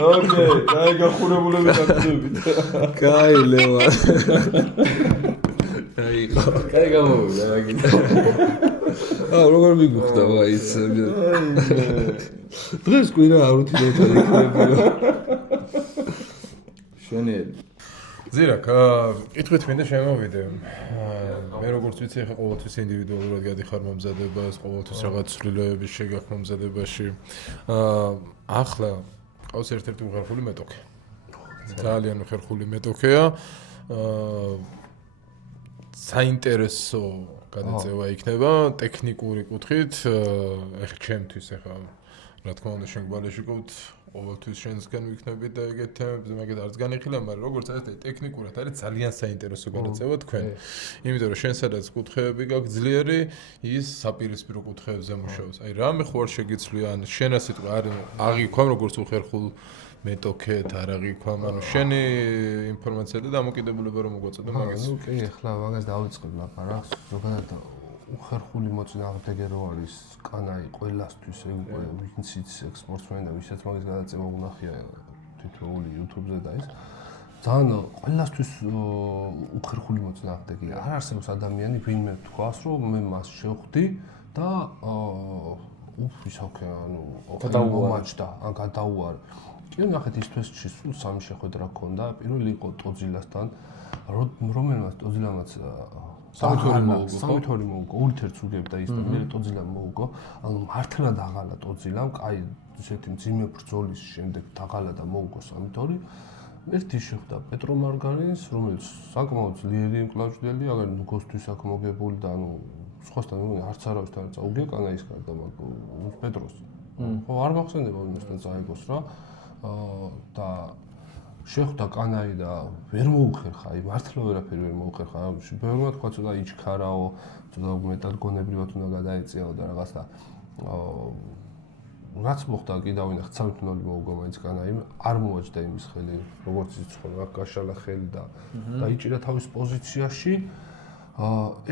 ოკეი აი გახურებულები დაგწევით კაი ლევან აი კაი გამოვიდა მაგით როგორ მიგხვდა მაიც დღეს კვირა არ უთინოთა იქნებიო შვენიერი ზირაკ კითხვით მინდა შემოვიდე მე როგორც ვიცი ხა ყოველთვის ინდივიდუალურად გადიხარ მომზადებას ყოველთვის რაღაც ცვლილებების შეგახმა მომზადებაში ახლა ყავს ერთ-ერთი უხერხული მეტოქე ძალიან უხერხული მეტოქეა საინტერესო გადაწევა იქნება ტექნიკური კუთხით ეხლა ჩემთვის ეხლა რა თქმა უნდა შენ გვალეში გქონთ ყოველთვის შენსგან ვიქნები და ეგეთ თემებზე მაგეთ არც განიხილე, მაგრამ როგორც ასეთი ტექნიკურად არის ძალიან საინტერესო გადაწევა თქვენ. იმიტომ რომ შენ სადაც კუთხეები გაქვს ძლიერი, ის საპირისპირო კუთხეებზე მუშაობს. აი რამე ხო არ შეგიცვლი ან შენ ასე თქვა არ აღიქვამ როგორც უხერხულ მეტოქეთ არ აღიქვამ, ანუ შენი ინფორმაცია და დამოკიდებულება რომ მოგვაწოდო მაგას. ნუ კი, ახლა მაგას დავიწყებ ლაპარაკს, ზოგადად უხერხული მოწინააღმდეგე რო არის კანაი ყველასთვის ვინც იცის ექსპორტსმენი და ვისაც მაგის გადაწევა უნახია თითოეული YouTube-ზე და ის ძალიან ყველასთვის უხერხული მოწინააღმდეგეა. არ არსებობს ადამიანი, ვინმე თქვას, რომ მე მას შევხვდი და ისოქე, ანუ გადაუვარდა, ან გადაუვარ. კი, ნახეთ ის თვეში სულ სამი შეხვედრა ჰქონდა. პირველი იყო ტოძილასთან, რომელმაც ტოძილამაც სამი თორი მოუგო, ორი თერც უგებდა ის და მე ტოძილამ მოუგო. ანუ მართლად აღალა ტოძილამ, კაი ისეთი მძიმე ბრძოლის შემდეგ დაღალა და მოუგო სამი თორი. ერთი შეხვდა პეტრო მარგარინს, რომელიც საკმაოდ ძლიერი მკლავჭდელი, აგარ ნუგოსთვის აქ მოგებული და ანუ სხვასთან არც არავისთან არ წაუგია კანაის გარდა მაგ პეტროს. ხო არ მახსენდება იმასთან წაიგოს რა. და შეხვდა კანაი და ვერ მოუხერხა, აი მართლა ვერაფერი ვერ მოუხერხა. ბევრმა თქვა ცოტა იჩქარაო, ცოტა მეტად გონებრივად უნდა გადაეწიაო და რაღაც და რაც მოხდა კიდევ ვინახეთ 3-0 მოუგო მაინც კანაიმ, არ მოაჯდა იმის ხელი, როგორც იცხოვნა, აქ გაშალა ხელი და დაიჭირა თავის პოზიციაში.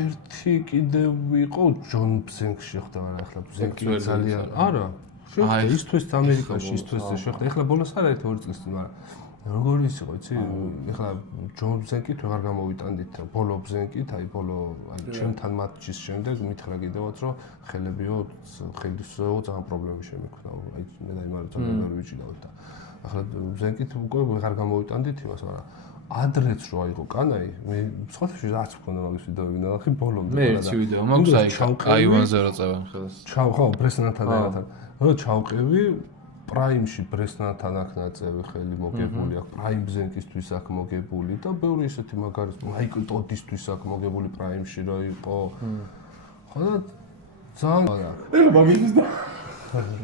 ერთი კიდევ იყო ჯონ ბზენკი შეხვდა, მაგრამ ახლა ბზენკი ძალიან არა. შეხვდა ისთვის ამერიკაში, ისთვის შეხვდა. ახლა ბოლოს არ არის 2 წლის წინ, მაგრამ როგორი ის იყო, იცი? ახლა ჯონ ბზენკით ვეღარ გამოვიტანდით, ბოლო ბზენკით, აი ბოლო აი ჩემთან მატჩის შემდეგ მითხრა კიდევაც, რომ ხელებიო, ხელისო ძალიან პრობლემები შემექნა. აი მე და იმარ ძალიან ვერ ვიჭიდავთ და ახლა ბზენკით უკვე ვეღარ გამოვიტანდით იმას, მაგრამ ადრეც რო აიღო კანაი, მე სხვათაშორის რაც მქონდა მაგის ვიდეოები ნახე ბოლომდე. მე ერთი ვიდეო მაქვს აი აივანზე რა წავა ხელს. ხო, ბრესნათან რაღაცა. რო ჩავყევი პრაიმში ბრესნათან აქ ნაწევი ხელი მოგებული აქვს, პრაიმ ბზენკისთვის აქ მოგებული და ბევრი ესეთი მაგარი მაიკლ ტოდისთვის აქ მოგებული პრაიმში რო იყო. ხო და ძალიან მაგის და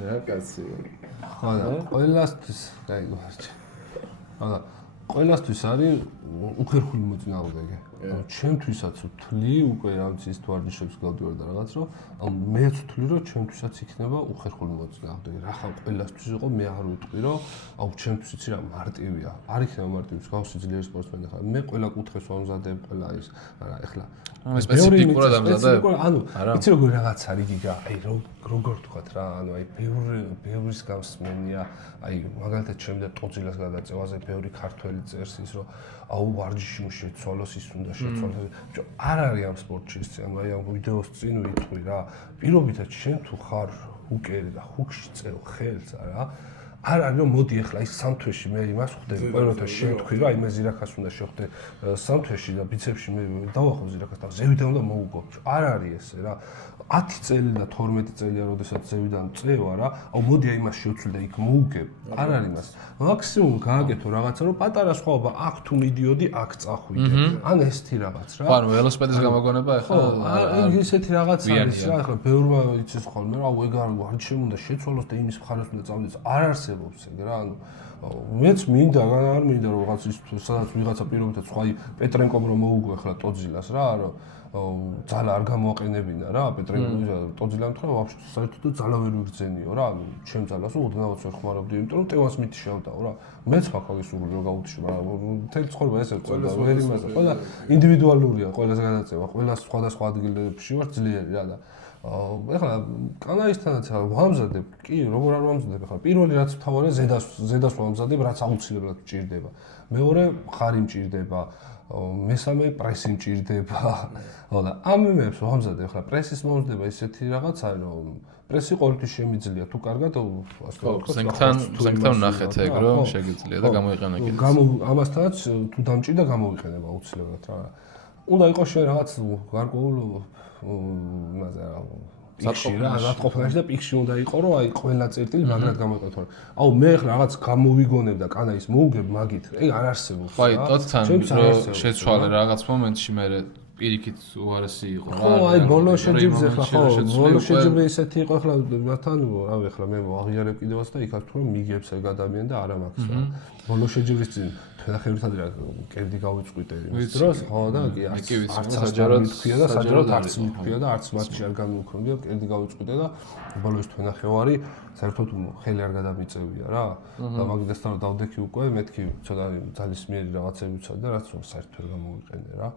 რა კაცი. ხო და ყველასთვის გაიგო არჩე. ხო და ყველასთვის არის უხერხული მოწინააღმდეგე. ჩემთვისაც ვთვლი უკვე რაღაც ის თვარჯიშებს გავდივარ და რაღაც რომ მეც ვთვლი რომ ჩემთვისაც იქნება უხერხული მოწინააღმდეგე. რახან ყველასთვის იყო მე არ ვიტყვი რომ ჩემთვის იცი რა მარტივია. არ იქნება მარტივი მსგავსი ძლიერი სპორტსმენი ხარ. მე ყველა კუთხეს ვამზადებ ყველა ის, მაგრამ ეხლა სპეციფიკურად ამზადებ. ანუ იცი როგორ რაღაც არის გიგა, აი როგორ ვთქვათ რა, ანუ აი ბევრის გამსმენია, აი მაგალითად ჩემი და ტოძილას გადაწევაზე ბევრი ქართველი წერს ის რომ აუ ვარჯიში შეცვალოს ის უნდა შეცვალოს. არ არის ამ სპორტში ეს, ანუ აი ამ ვიდეოს წინ ვიტყვი რა. პირობითად შენ თუ ხარ უკერი და ჰუკში წევ ხელს რა. არ არის რომ მოდი ახლა ის სამთვეში მე იმას ხვდები, ყველოთა შევთქვი რა, იმე ზირაქას უნდა შევხვდე სამთვეში და ბიცეპსში მე დავახო ზირაქას და ზევიდან უნდა მოუგო. არ არის ესე რა. 10 წელი და 12 წელია, როდესაც ზევიდან წევა რა, აუ მოდი აი იმას შევცვლი და იქ მოუგებ. არ არის იმას. მაქსიმუმ გააკეთო რაღაცა, რომ პატარა სხვაობა აქ თუ მიდიოდი, აქ წახვიდე. ან ესეთი რაღაც რა. ხო, ანუ ველოსიპედის გამოგონება ახლა ისეთი რაღაც არის რა, ახლა ბევრმა იცის ხოლმე რა, აუ ეგ არ შემონდა შეცვალოს და იმის მხარეს უნდა წავიდეს. არ არსებობს ეგ რა, ანუ მეც მინდა, არ მინდა რომ რაღაც ის სადაც ვიღაცა პირობითად სხვა პეტრენკომ რომ მოუგო ახლა ტოძილას რა, რომ ძალა არ გამოაყენებინა რა, პეტრენკომ ტოძილამ თქვა, ვაფშე საერთოდ ძალა ვერ ვიგრძენიო რა, ანუ ჩემ ძალას უდნავად ვერ ხმარობდი, იმიტომ რომ ტევანს მითი შევდაო რა. მეც ხარ ისურვილი რომ გავუთიშო, მაგრამ მთელი ცხოვრება ესე ვწევდა, ვერ იმაზე. ყველა ინდივიდუალურია, ყველას გადაწევა, ყველას სხვადასხვა ადგილებში ვარ ძლიერი რა და ეხლა კანაისთანაც ვამზადებ, კი, როგორ არ ვამზადებ, ეხლა პირველი რაც თავარია ზედას ვამზადებ, რაც აუცილებლად მჭირდება. მეორე ხარი მჭირდება, მესამე პრესი მჭირდება. ხო და ამ იმებს ვამზადებ, ეხლა პრესის მომზადება ისეთი რაღაც არის, რომ პრესი ყოველთვის შემიძლია თუ კარგად ასე ვთქვათ, ზენგთან ნახეთ ეგ რომ შეგიძლია და გამოიყენე კიდე. ამასთანაც თუ დამჭირდა გამოიყენება აუცილებლად რა. უნდა იყოს შენ რაღაც გარკვეულ იმაზე რა პიქში რა გათხოვნაში და პიქში უნდა იყო რომ აი ყველა წერტილი მაგრად გამოიყენო. აუ მე ახლა რაღაც გამოვიგონებ და კანაის მოუგებ მაგით. ეგ არ არსებობს. ხო, ტოტთან რომ შეცვალე რაღაც მომენტში მე პირიქით უარესი იყო რა. ხო, აი ბოლო შეჯიბრზე ხა ხო, ბოლო შეჯიბრზე ისეთი იყო ახლა ნათან, რავი ახლა მე აღიარებ კიდევაც და იქაც თუ რომ მიგებს ეგ ადამიანი და არა მაქვს რა. ბოლო შეჯიბრის წინ თვენახევრით რა კერდი გავიწყვიტე იმის დროს, ხო და კი არც საჯაროდ თქვია და საჯაროდ არც მითქვია და არც მათში არ გამოვქრონდია, კერდი გავიწყვიტე და ბოლო ის თვენახევარი საერთოდ ხელი არ გადამიწევია რა. და მაგდასთან დავდექი უკვე, მეთქი ცოტა ძალისმიერი რაღაცები ვცადე და რაც საერთოდ ვერ გამოვიყენე რა.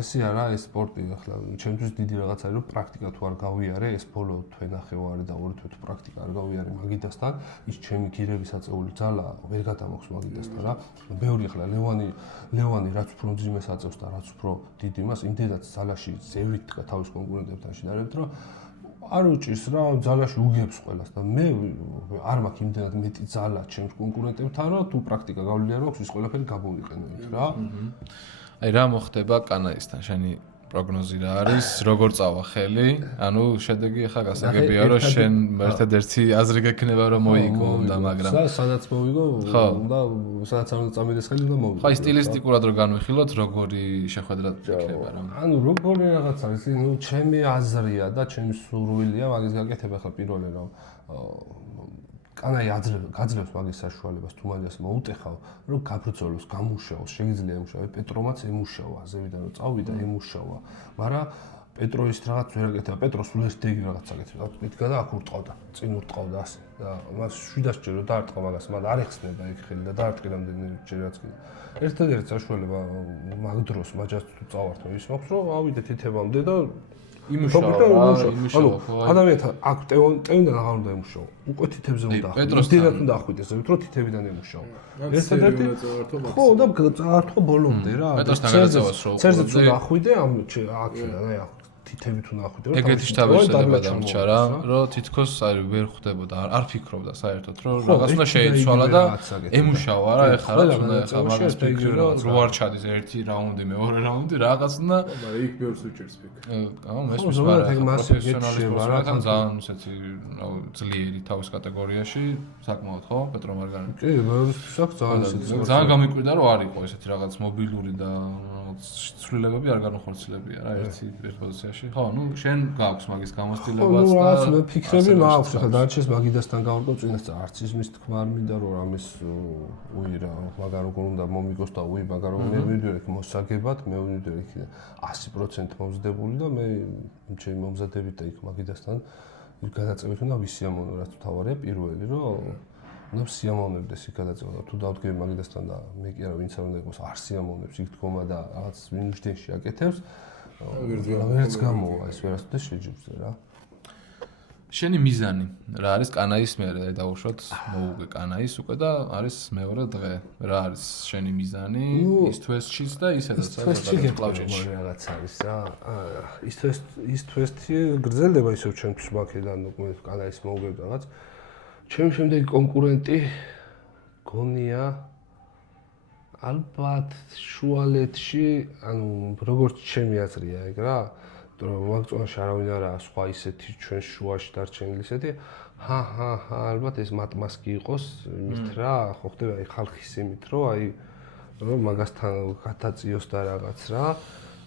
ესე არა ეს სპორტი ახლა ჩემთვის დიდი რაღაც არის რომ პრაქტიკა თუ არ გავიარე ეს ბოლო თვენახევარი და 2 თვე თუ პრაქტიკა არ გავიარე მაგიდასთან ის ჩემი გირების აწეული ძალა ვერ გადამოხს მაგიდასთან რა. ბევრი ახლა ლევანი რაც უფრო მძიმეს აწევს და რაც უფრო დიდი მას იმდენად ძალაში ზევრით დგა თავის კონკურენტებთან შედარებით რომ არ უჭირს რა ძალაში უგებს ყველას და მე არ მაქვს იმდენად მეტი ძალა ჩემს კონკურენტებთან რომ თუ პრაქტიკა გავლილი არ აქვს ის ყველაფერი გამოვიყენოთ რა. აი რა მოხდება კანაისთან შენი პროგნოზი რა არის როგორ წავა ხელი ანუ შედეგი ახლა გასაგებია რომ შენ ერთადერთი აზრი გექნება რომ მოიგო და მაგრამ სადაც მოვიგო და სადაც არ წამიდეს ხელი და მოვიგო ხო აი სტილისტიკურად რო განვიხილოთ როგორი შეხვედრა იქნება რა ანუ როგორი რაღაც არის ნუ ჩემი აზრია და ჩემი სურვილია მაგის გაკეთება ახლა პირველი რომ კანაი გაძლევს მაგის საშუალებას თუ მაგას მოუტეხავ რომ გაბრძოლოს გამუშაოს შეიძლება ემუშავა პეტრომაც ემუშავა ზევიდან რომ წავიდა ემუშავა მაგრამ პეტრო ის რაღაც ვერ აკეთება პეტრო სულ ეს დეგი რაღაც აკეთებს მითქა და აქ ურტყავდა წინ ურტყავდა ასე და მას 700 ჯერ რომ დაარტყა მაგას მაგრამ არ ეხსნება იქ ხელი და დაარტყი რამდენი ჯერაც კი ერთადერთი საშუალება მაგ დროს მაჯას თუ წავართო ის მაქვს რომ ავიდე თითებამდე და იმუშავა ადამიანთან აქ ტევიდან აღარ უნდა ემუშაო უკვე თითებზე უნდა ახდიდათ უნდა ახვიდეს რომ თითებიდან ემუშაო ერთადერთი ხო და წაართო ბოლომდე რა ცერზეც უნდა ახვიდე ამ აქედან აი აქ თითებით უნდა ახვიდე რომ ეგეთი შტაბებსება დამრჩა რა რომ თითქოს არ ვერ ხვდებოდა არ ფიქრობდა საერთოდ რომ რაღაც უნდა შეიცვალა და ემუშავა რა ეხლა რა უნდა ეხლა მაგას ფიქრი რომ რო არ ჩადის ერთი რაუნდი მეორე რაუნდი რაღაც და მაგრამ იქ ბევრს უჭერს ფიქრი აუ მესმის პროფესიონალი სპორტსმენთან ძალიან ისეთი ძლიერი თავის კატეგორიაში საკმაოდ ხო პეტრო მარგანი კი ბევრისთვის აქვს ძალიან გამიკვირდა რომ არ იყო ესეთი რაღაც მობილური და ცვლილებები არ განუხორციელებია რა ერთი პოზიციაში კარიერაში. ხო, ნუ შენ გაქვს მაგის ხო, გამოცდილებაც ნუ რაც მე ფიქრები მაქვს, ხა დარჩეს მაგიდასთან გავარკვევ წინასწარ არც ისმის თქმა არ მინდა რომ ამის რა, მაგარ როგორ უნდა მომიგოს და მაგარ როგორ მე მივიდოდი იქ მოსაგებად, მე მივიდოდი იქ 100% მომზადებული და მე ჩემი მომზადებით და იქ მაგიდასთან გადაწევით უნდა ვისიამოვნო, რაც თავარია პირველი, რომ უნდა სიამოვნებდეს იქ გადაწევა და თუ დავდგები მაგიდასთან და მე კი არა ვინც არ უნდა იყოს არ სიამოვნებს იქ დგომა და რაღაც ვინუშტენში აკეთებს ვერც გამოვა ეს ვერასოდეს შეჯიბზე რა. შენი მიზანი რა არის კანაის მერე დავუშვათ მოუგე კანაის უკვე და არის მეორე დღე რა არის შენი მიზანი ის თვესშიც და ისედაც კლავჭეთში რაღაც არის რა ის თვესი გრძელდება ისევ ჩემთვის მაქედან უკვე კანაის მოუგებ რაღაც ჩემი შემდეგი კონკურენტი გონია ალბათ შუალედში ანუ როგორც ჩემი აზრია ეგ რა მაგწონაში არავინ არაა სხვა ისეთი ჩვენ შუაში დარჩენილი ისეთი ალბათ ეს მატმასკი იყოს იმით რა ხო ხდება აი ხალხის იმით რომ აი რომ მაგასთან გადაწიოს და რაღაც რა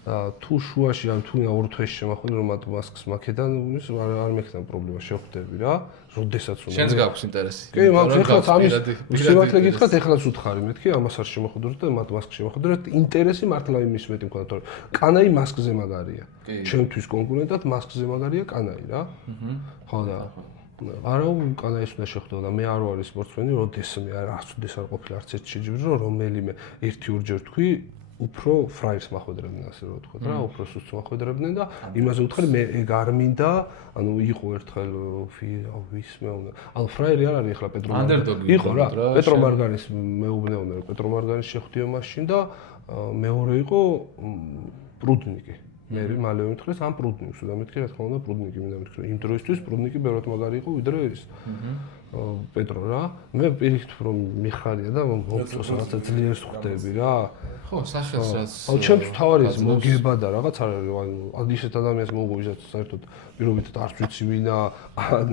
თუ შუაში ან თუ ორ თვეში შემახვიდე რომ მატმასკს მაქედან ის არ მექნა პრობლემა შეხვდები რა როდესაც უნდა შენს გაქვს ინტერესი კი მაგ ეხლა ამის სიმართლე გითხრათ ეხლაც უთხარი მეთქი ამას არ შემოხვდროთ და მატმასკს შემოხვდროთ ინტერესი მართლა იმის მეტი მქონდა თორე კანაი მასკზე მაგარია ჩემთვის კონკურენტად მასკზე მაგარია კანაი რა ხო და არა კანაის უნდა შეხვდო და მე არ ვარ სპორტსმენი როდეს მე არასოდეს არ ყოფილი არც ერთ შეჯიბრი რომ რომელიმე 1-2 თქვი უფრო ფრაიერს მახვედრებდნენ ასე რომ ვთქვათ რა, უფრო სუსტს მახვედრებდნენ და იმაზე ვუთხარი მე ეგ არ მინდა, ანუ იყო ერთხელ ვის მეუბნება. ანუ ფრაიერი არ არის ახლა პეტრო მარგანის. იყო რა, პეტრო მარგანის მეუბნეოდნენ, რომ პეტრო მარგანის შეხვდიო მაშინ და მეორე იყო პრუდნიკი. მე მალე ვიმთხრეს ამ პრუდნიკს და მეთქი რა თქმა უნდა პრუდნიკი მინდა მეთქი იმ დროისთვის პრუდნიკი ბევრად მაგარი იყო ვიდრე ის. პეტრო რა, მე პირიქით რომ მიხარია და მომწონს რაღაცა ძლიერს ხვდები რა. ხო, საშუალებას. აუ ჩემთვის თავარი ეს მოგება და რაღაც არ არის, ანუ ისეთ ადამიანს მოუგო, ვისაც საერთოდ პირობითად არც ვიცი ვინა, ან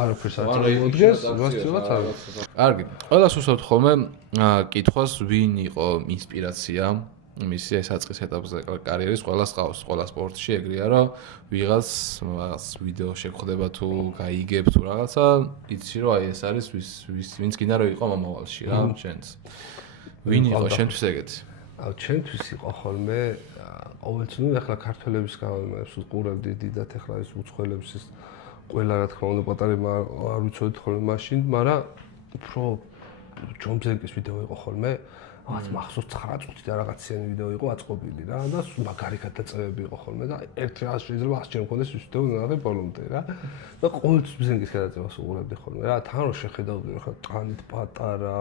არაფერს არ წარმოადგენს, ვასწრებად არის. კარგი. ყველას უსვამთ ხოლმე კითხვას, ვინ იყო ინსპირაცია მისი ეს საწყის ეტაპზე კარიერის ყველა სყავს, ყველა სპორტში ეგრეა, რომ ვიღაც ვიდეო შეგხვდება თუ გაიგებ თუ რაღაცა, იცი რომ აი ეს არის ვინც გინდა რომ იყო მომავალში რა, შენც. ვინ იყო შენთვის ეგეთი? აუ ჩემთვის იყო ხოლმე ყოველწლიურად ახლა ქართველების გამომებს უყურებდი დიდად ახლა ეს უცხოელებს ის ყველა რა თქმა უნდა პატარებმა არ ვიცოდით ხოლმე მაშინ, მაგრამ უფრო ჯომბზენკის ვიდეო იყო ხოლმე რაღაც მახსოვს 9 წუთი და რაღაციანი ვიდეო იყო აწყობილი რა და მაგარი გადაწევები იყო ხოლმე და ერთ რაღაც შეიძლება 100 ჯერ მქონდეს ის ვიდეო ნახე ბოლომდე რა და ყოველთვის ბზენკის გადაწევას უყურებდი ხოლმე რა თან რომ შეხედავდი ხა ტანით პატარა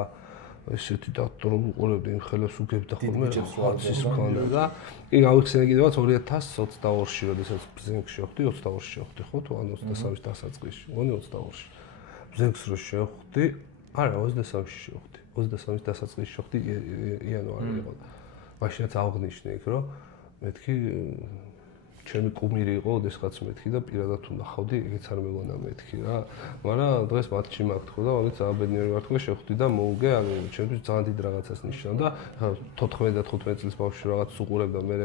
ესეთი და რომ უყურებდი იმ ხელებს უგებდა ხოლმე ხალხის მქონდა და კი გავიხსენე კიდევაც 2022-ში როდესაც ბზენკში შეხვდი 22-ში შეხვდი ხო თუ ან 23-ში დასაწყისში მგონი 22-ში ბზენკს რო შეხვდი არა 23-ში შეხვდი 23-ის დასაწყისში შეხვდი იანვარი იყო. მაშინაც აღნიშნე იქ რომ მეთქი ჩემი კუმირი იყო, ოდესღაც მეთქი და პირადად თუ ნახავდი, ეგეც არ მეგონა მეთქი რა. მაგრამ დღეს მატჩი მაქვს ხო და მაგით აბედნიერი ვარ თქო შეხვდი და მოუგე, ანუ ჩემთვის ძალიან დიდ რაღაცას ნიშნავდა. 14 და 15 წლის ბავშვი რაღაც უყურებდა, მე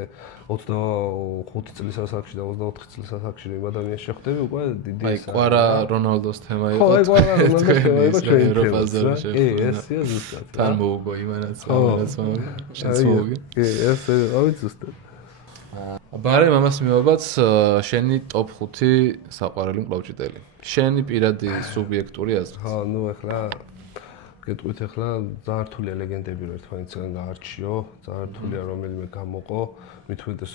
25 წლის ასაკში და 24 წლის ასაკში იმ ადამიანს შეხვდები, უკვე დიდი აი კვარა რონალდოს თემა იყო. ხო, აი კვარა რონალდოს თემა იყო ჩვენ ევროპაზე რა კი, ესია ზუსტად. თან მოუგო იმანაც, ამანაც შენც მოუგე. კი, ეს ავიც ზუსტად. ბარემ ამას მივაბაც შენი ტოპ 5 საყვარელი მკლავჭიდელი. შენი პირადი სუბიექტური აზრით. ხო, ნუ ახლა გეტყვით ახლა ძალიან რთულია ლეგენდები რომ ერთმანეთსგან გაარჩიო, ძალიან რთულია რომელიმე გამოყო. მithumetes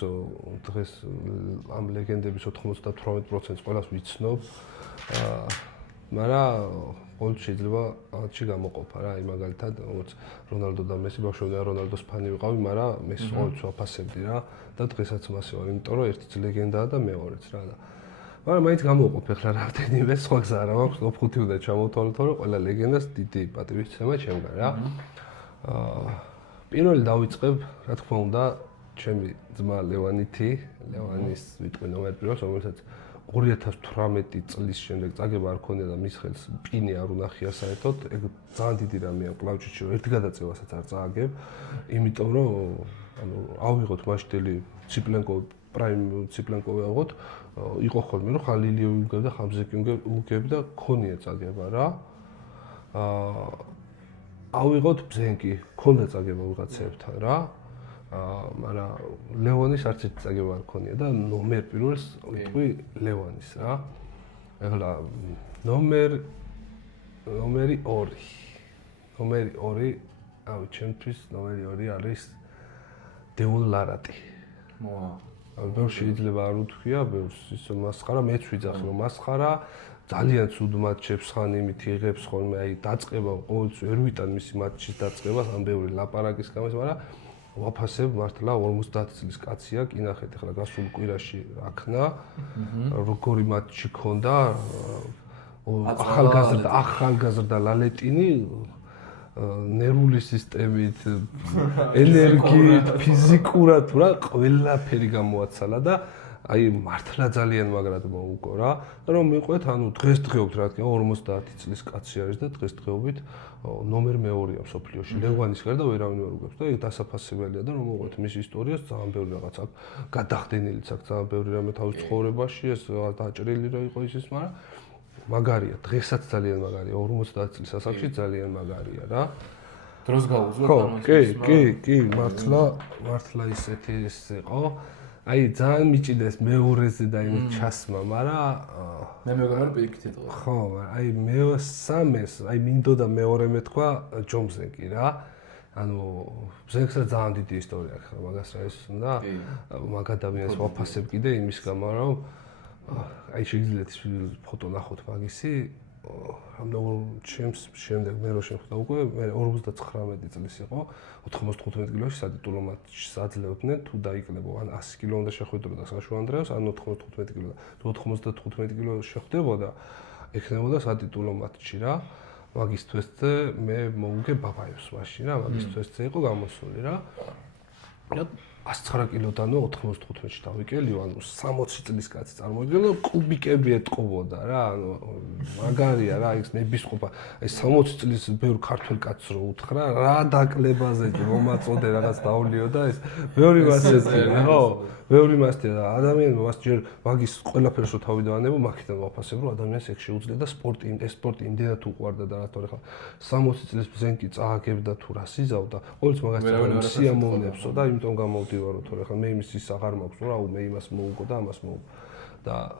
დღეს ამ ლეგენდების 98%-ს ყველას ვიცნობ. მაგრამ ყოველთვის შეიძლება აღჭი გამოყოფა რა, აი მაგალითად, როგორც რონალდო და მესი ბავშვობიდან რონალდოს ფანი ვიყავი, მაგრამ მესის ყოველთვის ვაფასებდი რა და დღესაც მასე ვარ, იმიტომ რომ ერთიც ლეგენდაა და მეორეც რა და მაგრამ მაინც გამოვყოფ ახლა რამდენიმე სხვა გზა არ მაქვს, ტოპ 5 უნდა ჩამოვთვალოთ, რომ ყველა ლეგენდას დიდი პატივისცემა ჩემგან რა. პირველი დავიწყებ, რა თქმა უნდა, ჩემი ძმა ლევანითი, ლევანის ვიტყვი ნომერ 1-ს, რომელსაც 2018 წლის შემდეგ წაგება არ ქონია და მის ხელს პინი არ უნახია საერთოდ, ეგ ძალიან დიდი რამეა კლავჭიდში, რომ ერთ გადაწევასაც არ წააგებ, იმიტომ რომ ანუ ავიღოთ მასშტელი ციპლენკო პრაიმ ციპლენკო ვეღოთ იყო ხოლმე რომ ხალილიოვი უგებ და ხამზეკი უგებ და ქონია წაგება რა ავიღოთ ბზენკი ქონდა წაგება ვიღაცებთან რა მაგრამ ლევონის არც ერთი წაგება არ ქონია და ნომერ პირველს ვიტყვი ლევონის რა ეხლა ნომერი 2 ავი ჩემთვის ნომერი 2 არის დეულ ლარატი ბევრ შეიძლება არ უთქვია ბევრს ის მასხარა მეც ვიძახი რომ მასხარა ძალიან ცუდ მატჩებს ხან იმით იღებს ხოლმე აი დაწყება ყოველთვის ვერ ვიტან მისი მატჩის დაწყებას ან ბევრი ლაპარაკის გამოს მაგრამ ვაფასებ მართლა 50 წლის კაცია კი ნახეთ ახლა გასულ კვირაში აქნა როგორი მატჩი ქონდა ახალგაზრდა ლალეტინი ნერვული სისტემით ენერგიით ფიზიკურად რა ყველაფერი გამოაცალა და აი მართლა ძალიან მაგრად მოუგო რა რომ მიყვეთ ანუ დღესდღეობით რა თქმა უნდა 50 წლის კაცი არის და დღესდღეობით ნომერ მეორეა სოფლიოში ლევანის გარდა ვერავინ ვერ უგებს და ეს დასაფასებელია და რომ მოყვეთ მის ისტორიას ძალიან ბევრი რაღაც აქვს გადახდენილიც აქვს ძალიან ბევრი რამე თავის ცხოვრებაში ეს დაჭრილი რა იყო ისიც მაგრამ მაგარია დღესაც ძალიან მაგარია 50 წლის ასაკში ძალიან მაგარია რა დროს გაუძლო კი მართლა ისეთი ის იყო აი ძალიან მიჭიდეს მეორეზე და იმ ჩასმა მაგრამ მე მეგონა რომ პირიქით ეტყობა ხო აი მე-3-ს აი მინდოდა მეორე მეთქვა ჯომზენკი რა ანუ ბზენკსა ძალიან დიდი ისტორია აქვს მაგას რა ის უნდა მაგ ადამიანს ვაფასებ კიდე იმის გამო რომ აი შეიძლება ფოტო ნახოთ მაგისი რამდენ ჩემს შემდეგ მე რო შეხვდა უკვე მე 59 წლის იყო 95 კილოში სადიტულო მატჩს აძლევდნენ თუ დაიკლებო ან 100 კილო უნდა შეხვედროდა საშო ანდრეას ან 95 კილო და 95 კილო შეხვდებოდა ეკნებოდა სადიტულო მატჩი რა მაგის თვესზე მე მოვუგე ბაბაევს მაშინ რა მაგის თვესზე იყო გამოსული რა 109 კილოდანო 95-ში დავიკელიო, ანუ 60 წლის კაცი წარმოიდგინე, კუბიკები ეტყობოდა რა, ანუ მაგარია რა, ის ნებისყოფა, აი 60 წლის ბევრ ქართველ კაცს რო უთხრა, რა დაკლებაზე მომაწოდე რაღაც დავლიო და ეს ბევრი მასწია, ხო? ბევრი მასწია და ადამიანმა მას ჯერ მაგის ყველაფერს რო თავი დაანებო, მაგიდან ვაფასებ, რომ ადამიანს ეგ შეუძლია და სპორტი იმდენად უყვარდა და რა თქმა უნდა 60 წლის ბზენკი წააგებდა თუ რა სიზავდა, ყოველთვის მაგას სიამოვნებსო და იმიტომ გამოვდივარო თორე ხა მე იმის აღარ მაქვს რა, მე იმას მოუგო და ამას მოუგო და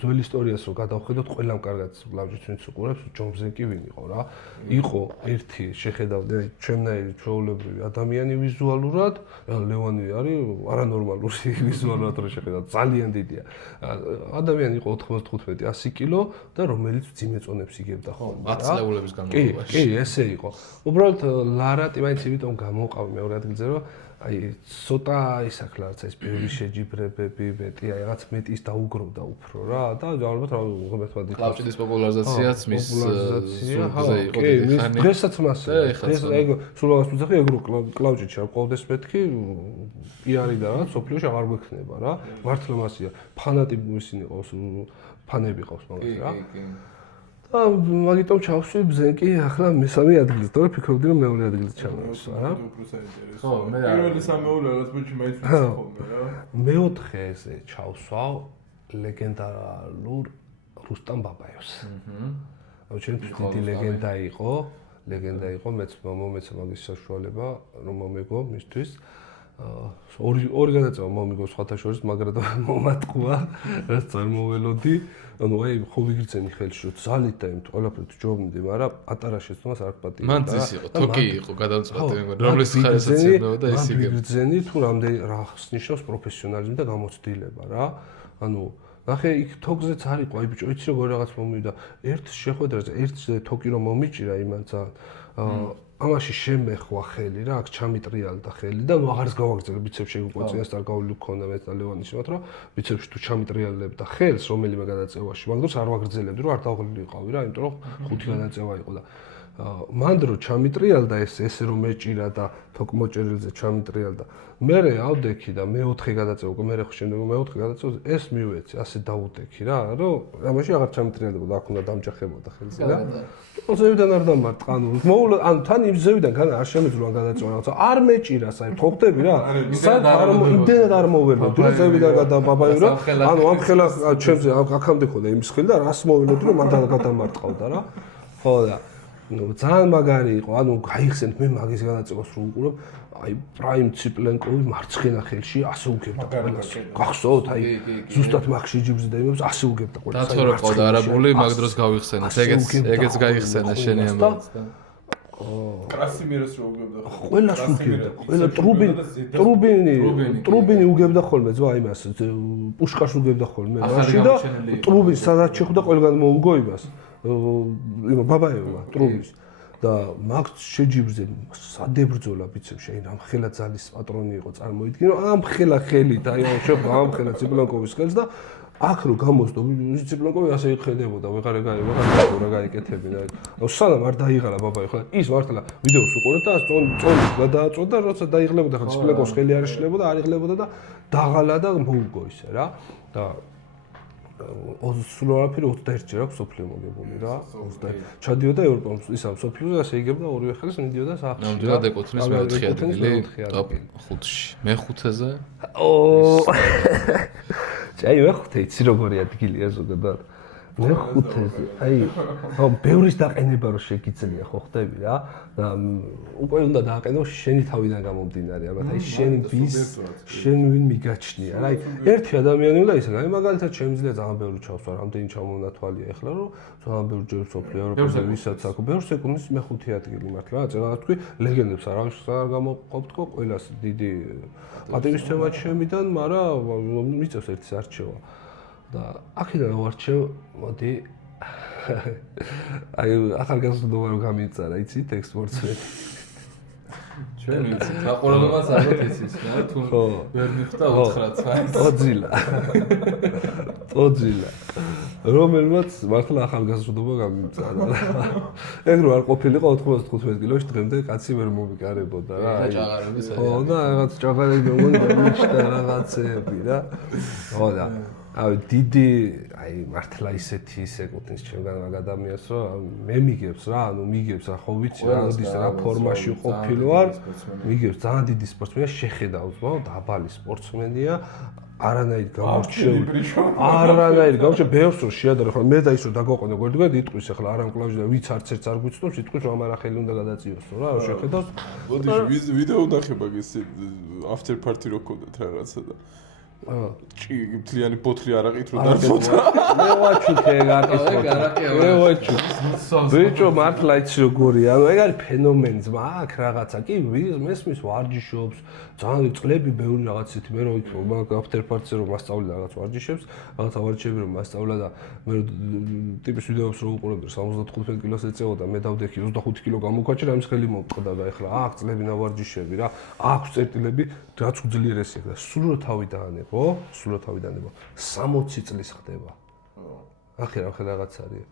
ძველ ისტორიას რო გადავხედოთ, ყველამ კარგად ლავჯიც ვინც უყურებს, ჯონზენკი ვინ იყო რა. იყო ერთი შეხედავდი ჩემნაირი ჩვეულებრივი ადამიანი ვიზუალურად, ლევანი არის არანორმალური ვიზუალურად რო შეხედავ, ძალიან დიდია. ადამიანი იყო 95-100 კილო და რომელიც ძიმეწონებს იგებდა ხოლმე რა. 10 წლეულების განმავლობაში. კი, ესე იყო. უბრალოდ ლარატი მაინც იმიტომ გამოყავი მეორე ადგილზე, რომ აი ცოტა ისაქლა რაც ეს ბევრი შეჯიბრებები, მეტი აი რაღაც მეტის დაუგროვდა უფრო რა და ალბათ რა მეთქვა კლავჭიდის პოპულარიზაციაც მის ზურგზე იყო დიდი ხანი. დღესაც მასე. ეს ეგ სულ რაღაც ვიძახი ეგ რო კლავჭიჩი არ ყავდეს მეთქი პიარი და რა სოფლიოში აღარ გვექნება რა. მართლა მასია. ფანატი ისინი ყავს, ფანები ყავს მაგას რა. მაგიტომ ჩავსვი ბზენკი ახლა მესამე ადგილზე, თორე ფიქრობდი რომ მეორე ადგილზე ჩავსვა რა. ხო, მე პირველი სამეული რაღაც ბიჭი მეც ვიცხობ რა. მეოთხეზე ჩავსვავ ლეგენდარულ რუსტამ ბაბაევს. აუ ჩემთვის დიდი ლეგენდა იყო, მეც მომეცა მაგის საშუალება რომ მომეგო მისთვის. ორი გადაწევა მომიგო სხვათა შორის, მაგრამ მომატყუა, რაც წარმოველოდი. ანუ აი ხო ვიგრძენი ხელში რომ ძალით და იმით ყველაფერით ჯობნდი, მაგრამ პატარა შეცდომას არ პატიოდა. მან ძის იყო, თოკი იყო გადამწყვეტი მეგონა, რომლის ხარესაც ებნაო და ის იგებ. ვიგრძენი თუ რამდენი რას ნიშნავს პროფესიონალიზმი და გამოცდილება რა. ანუ ნახე იქ თოკზეც არ იყო, აი ბიჭო, იცი როგორ რაღაც მომივიდა. ერთ შეხვედრაზე, ერთ თოკი რომ მომიჭირა იმან ძალიან ამაში შემეხვა ხელი რა, აქ ჩამიტრიალდა ხელი და ნუ აღარც გავაგრძელე ბიცეპსში უყვეწინას და არ გავლი ქონდა მეც და ლევანის იმათ რომ ბიცეპსში თუ ჩამიტრიალებდა ხელს რომელიმე გადაწევაში, მაგდროს არ ვაგრძელებდი რომ არ დავღლილიყავი რა, იმიტომ რომ 5 გადაწევა იყო და მან რო ჩამიტრიალდა ესე რომ მეჭირა და თოკმოჭერილზე ჩამიტრიალდა მე ავდექი და მე-4 გადაწევა უკვე მე ხო შემდეგ მე-4 გადაწევა ეს მივეცი ასე დაუდექი რა რომ ამაში აღარ ჩამიტრიალდებოდა აქ უნდა დამჭახებოდა ხელზე რა ზევიდან არ დამარტყა ანუ თან იმ ზევიდან განა არ შემეძლო ან გადაწევა რაღაცა არ მეჭირა საერთოდ ხო ხდები რა საერთოდ არ იმდენად არ მოველოდი რომ ზევიდან გადაბაბაი რა ანუ ამ ხელა ჩემზე აქამდე ხოდა იმის ხელი და რას მოველოდი რომ მან გადამარტყავდა რა ხო და ძალიან მაგარი იყო ანუ გაიხსენეთ მე მაგის გადაწევას რო უყურებ აი პრაიმ ციპლენკოვი მარცხენა ხელში ასე უგებდა ყველას გახსოვთ აი ზუსტად მაგში ჯიბზდა იმებს ასე უგებდა ყველას დათო რო ყავდა არაბული მაგ დროს გავიხსენეთ ეგეც გაიხსენა შენი ამბავს და კრასიმიროს რო უგებდა ყველას უგებდა ყველა ტრუბინი უგებდა ხოლმე ზო აი მას პუშკაშ უგებდა ხოლმე მაშინ და ტრუბინი სადაც შეხვდა ყველგან მოუგო იმას იმ ბაბაევმა ტრუბის და მაგ შეჯიბრძე სადებრძოლა ბიცებში აი ამ ხელა ძალის პატრონი იყო წარმოიდგინო ამ ხელა ხელით აი შეხვდა ამ ხელა ციპლანკოვის ხელს და აქ რო გამოსდო ციპლანკოვი ასე იხედებოდა ვეღარ გაიკეთებინა აი სანამ არ დაიღალა ბაბაი ხო ის მართლა ვიდეოს უყურეთ და წონი გადააწოდა როცა დაიღლებოდა ხა ციპლანკოვს ხელი არ ეშლებოდა არ იღლებოდა და დაღალა და მოუგო ისე რა და სულ არაფერი 21 ჯერ აქვს სოფლიო მოგებული რა 21 ჩადიოდა ევროპის ისა სოფლიოზე ასე იგებდა ორივე ხელს მიდიოდა საფში ნამდვილად ეკუთვნის მე-4 ადგილი ტოპ 5-ში მე-5-ზე აი მე-5 იცი როგორი ადგილია ზოგადად მე-5-ზე აი ხო ბევრის დაყენება რო შეგიძლია ხო ხდები რა და უკვე უნდა დააყენო შენი თავიდან გამომდინარე ალბათ აი შენი ვის შენ ვინ მიგაჩნია რა აი ერთი ადამიანი უნდა ისე აი მაგალითად შემიძლია ძალიან ბევრი ჩავსვა რამდენი ჩამონათვალია ეხლა რომ ძალიან ბევრი ჯერ სოფლიო ევროპაზე ვისაც აქ ბევრს ეკუთვნის მე-5 ადგილი მართლა რა წერა თქვი ლეგენდებს არავის არ გამოყოფთქო ყველას დიდი პატივისცემა ჩემიდან მაგრამ მიწევს ერთის არჩევა და აქედან ავარჩევ მოდი აი ახალგაზრდობა რო გამიწერა იცი ტექსტ-სპორტსმენი ჩვენ ვიცით რა ყველგანაც არის იცის რა თუ ვერ მიხვდა 9 ტოძილა რომელმაც მართლა ახალგაზრდობა გამიწერა ეგ რო არ ყოფილიყო 95 კილოში დღემდე კაცი ვერ მომიკარებოდა რა ხო და რაღაც ჭაღარები მომიჩნდა რაღაცები რა ხო და აი დიდი აი მართლა ისეთი ის ეკუთვნის ჩემგან მაგ ადამიანს რომ მე მიგებს რა ანუ მიგებს რა ხო ვიცი რა როდის რა ფორმაში ყოფილვარ მიგებს ძალიან დიდი სპორტსმენია შეხედავს ხო დაბალი სპორტსმენია არანაირ გამოჩვენ ბევრს რო შეადარა ხო მე და ის რო დაგოყენო გვერდგვერდ იტყვის ახლა არ ამკლავში და ვიც არც ერთს არ გვიცნობს იტყვის რომ ამარა ხელი უნდა გადაწიოსო რა შეხედავს მოდი ვიდეო ნახე მაგის after party რო ქონდათ რაღაცა და მთლიანი ბოთლი არაყით რო დარბოდა მე ვაჩუქე არაყით მე ვაჩუქ ბიჭო მართლა იცი როგორია ანუ ეგ არის ფენომენი ძმა აქ რაღაცა კი მესმის ვარჯიშობს ძალიან წლები ბევრი რაღაცეთი მე რო იქ მაგ after party-ზე რომ მასწავლე რაღაც ვარჯიშებს რაღაცა ვარჯიშები რომ მასწავლა და მე ტიპის ვიდეოს რო უყურებდი 75 კილოს ეწეოდა მე დავდექი 25 კილო გამოვქაჩი რა იმის ხელი მომწყდა და ეხლა აქ წლები ნავარჯიშები რა აქვს წერტილები რაც უძლიერესი და სულ რო თავი დაანე ხო? სულ თავიდანებო 60 წლის ხდება. ახლა რაღაც არის.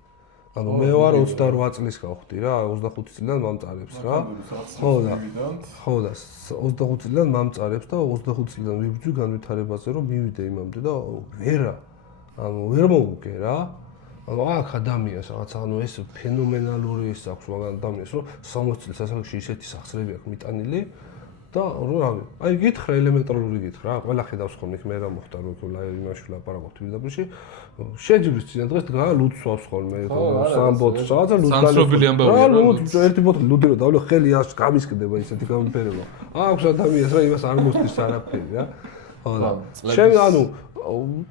ანუ მე ვარ 28 წლის გავხდი რა, 25 წლიდან მამწარებს რა. ხო და 25 წლიდან მამწარებს და 25 წლიდან ვიბრძვი განვითარებაზე რომ მივიდე იმამდე და ვერა. ანუ ვერ მოვუგე რა. ანუ აქ ადამიანს რაღაც ანუ ეს ფენომენალური ის აქვს მაგ ადამიანს რომ 60 წლის ასაკში ისეთი სახსრები აქვს მიტანილი და რავი, აი გითხრა ელემენტარული გითხრა, ყველა ხედავს ხოლმე მე რა მოხდა რომ იმაში ლაპარაკობთ ვიდაბში. შეჯიბრის წინა დღეს დგა ლუდსვავს ხოლმე, სამბოთს, რაღაცა ლუდსვაბილი ამბავია რა. ერთი ბოთლი ლუდი რო დავლე, ხელი ას გამისკდება ისეთი გამიფერება. აქვს ადამიანს რა იმას არ მოსდის არაფერი რა. ხო და შენ ანუ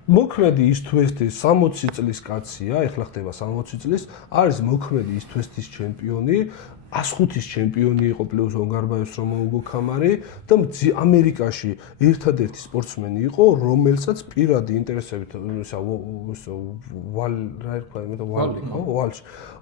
მოქმედი ის თვესტის 60 წლის კაცია, ეხლა ხდება 60 წლის, არის მოქმედი ის თვესტის ჩემპიონი. 105-ის ჩემპიონი იყო პლუს ონგარბაევს რომ მოუგო ქამარი და ამერიკაში ერთადერთი სპორტსმენი იყო რომელსაც პირადი ინტერესებით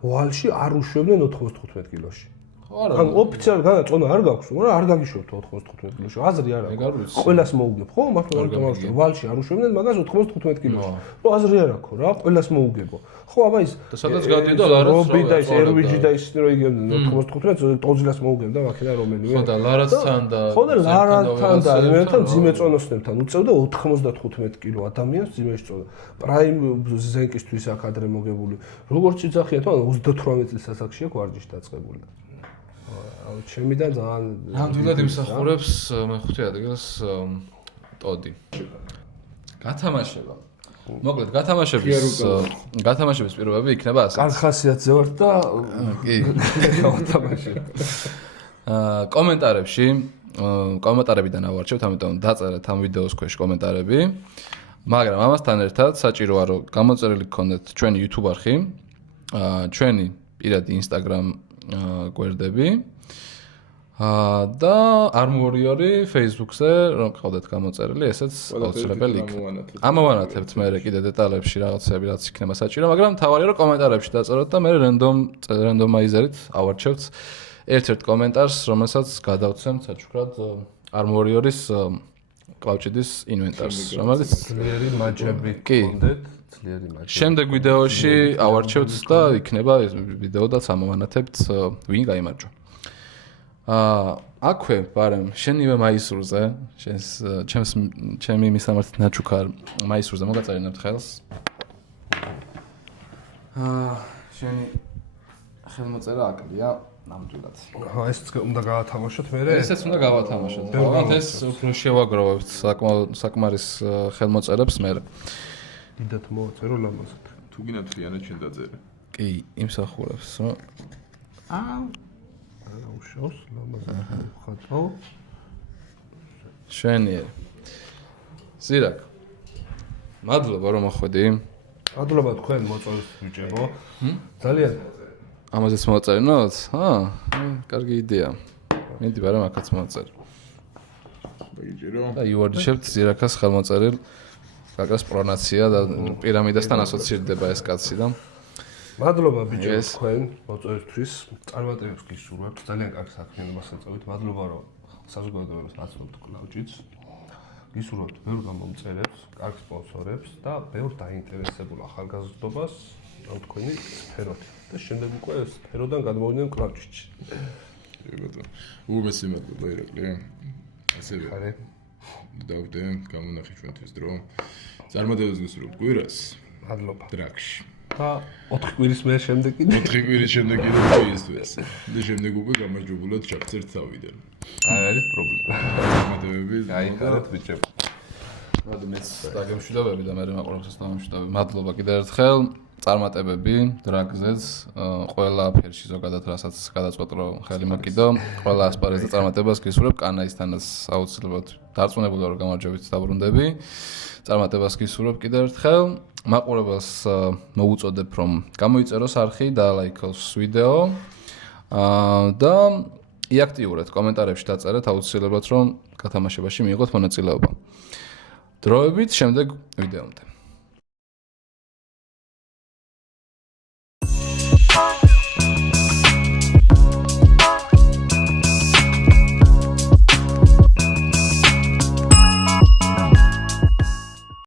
ვალში არ უშვებდნენ 95 კილოში ან ოფიციალურად განაწონა არ გაქვს, მაგრამ არ გაგიშვებთ 95 კილოში. აზრი არ აქვს. ყველას მოუგებ, ხო? მართლა არ გამოვშვა. ვალში არ უშვებდნენ მაგას 95 კილოში. რომ აზრი არ აქვს რა, ყველას მოუგებო. ხო, აბა ის და სადაც გადიდო ლარაც რობი და ის ერვიჯი და ის რო იგებდნენ 95 ტოძილას მოუგებდა მაქინა რომელიმე. ხო და ლარაცთან და ხო და ლარაცთან და იმენთან ძიმე წონოსნებთან უწევდა 95 კილო ადამიანს ძიმეში წონა. პრაიმ ზენკისთვის აქ ადრე მოგებული. როგორც იცახია თან 38 წლის ასაკში აქ ვარჯიში დაწყებული. ჩემიდან ძალიან ნამდვილად იმსახურებს მეხუთე ადგილს ტოდი. გათამაშება. მოკლედ გათამაშების პირობები იქნება ასე. კარგ ხასიათზე ვარ და კი გავათამაშებ. კომენტარებიდან ავარჩევთ, ამიტომ დაწერეთ ამ ვიდეოს ქვეშ კომენტარები. მაგრამ ამასთან ერთად საჭიროა რომ გამოწერილი გქონდეთ ჩვენი YouTube არხი, ჩვენი პირადი Instagram გვერდები და Armoriori Facebook-ზე რომ ყავდეთ გამოწერილი, ესეც აუცილებელი იქნება. ამოვანათებთ მე კიდე დეტალებში რაღაცები რაც იქნება საჭირო, მაგრამ თავარია რომ კომენტარებში დაწეროთ და მე რენდომაიზერით ავარჩევთ ერთ-ერთ კომენტარს, რომელსაც გადავცემთ საჩუქრად Armoriori-ის კლავჭიდის ინვენტარს, რომელიც ძლიერი მაჯები გქონდეთ, ძლიერი მაჯები. შემდეგ ვიდეოში ავარჩევთ და იქნება ეს ვიდეოდაც ამოვანათებთ ვინ გაიმარჯვა. აქვე ბარემ შენივე მაისურზე, ჩემი მისამართით ნაჩუქარ მაისურზე მოგაწერინა ხელს. შენი ხელმოწერა აკლია ნამდვილად. ესეც უნდა გავათამაშოთ მე? ესეც უნდა გავათამაშოთ. ალბათ ეს უფრო შევაგროვებთ საკმარის ხელმოწერებს მე. დიდად მოვწერო ლამაზად. თუ გინდა მთლიანად შენ დაწერე. კი, იმსახურებს, რომ აუშავს ლამაზად ხატო. შვენიერი. ზირაკ. მადლობა რომ მოხვედი. მადლობა თქვენ მოწვევით ბიჭებო. ძალიან ამაზეც მოაწერინოთ? კარგი იდეა. მინდი ბარემ აქაც მოაწერ. ბიჭერო. და იუარჯიშებთ ზირაკას ხელმოწერილ გაკას პრონაცია და პირამიდასთან ასოცირდება ეს კაცი და მადლობა ბიჭებო თქვენ მოწვევისთვის. წარმატებებს გისურვებთ. ძალიან კარგი საქმიანობას ეწევით. მადლობა რომ საზოგადოებას აცნობთ კლავჭიც. გისურვებთ ბევრ გამომწერებს, კარგ სპონსორებს და ბევრ დაინტერესებულ ახალგაზრდობას ამ თქვენი სფეროთ. და შემდეგ უკვე სფეროდან გადმოვიდნენ კლავჭში. უგმესი მადლობა ირაკლი. ასევე დავდე გამონახე ჩვენთვის დრო. წარმატებებს გისურვებთ კვირას. მადლობა. დრაგში. და 4 კვირის მე შემდეგ კიდე 4 კვირის შემდეგ კიდე მოიწვიეს. და შემდეგ უკვე გამარჯვებულად ჩახწერთ თავიდან. არ არის პრობლემა. წარმატებები. აიხარეთ ბიჭებო. რადგან მეც დაგემშვიდობები და მე მაყურებელს დავემშვიდობები. მადლობა კიდევ ერთხელ. წარმატებები დრაგზეც, ყველა ფერში ზოგადად რასაც გადაწყვეტ რომ ხელი მოკიდო, ყველა ასპარეზზე წარმატებას გისურვებ, კანაისთანაც აუცილებლად დარწმუნებული ვარ რომ გამარჯვებით დაბრუნდები. წარმატებას გისურვებ კიდევ ერთხელ. მაყურებელს მოუწოდებ რომ გამოიწეროს არხი და ლაიქოს ვიდეო. და იაქტიურეთ კომენტარებში დაწერეთ აუცილებლად რომ გათამაშებაში მიიღოთ მონაწილეობა. დროებით შემდეგ ვიდეომდე.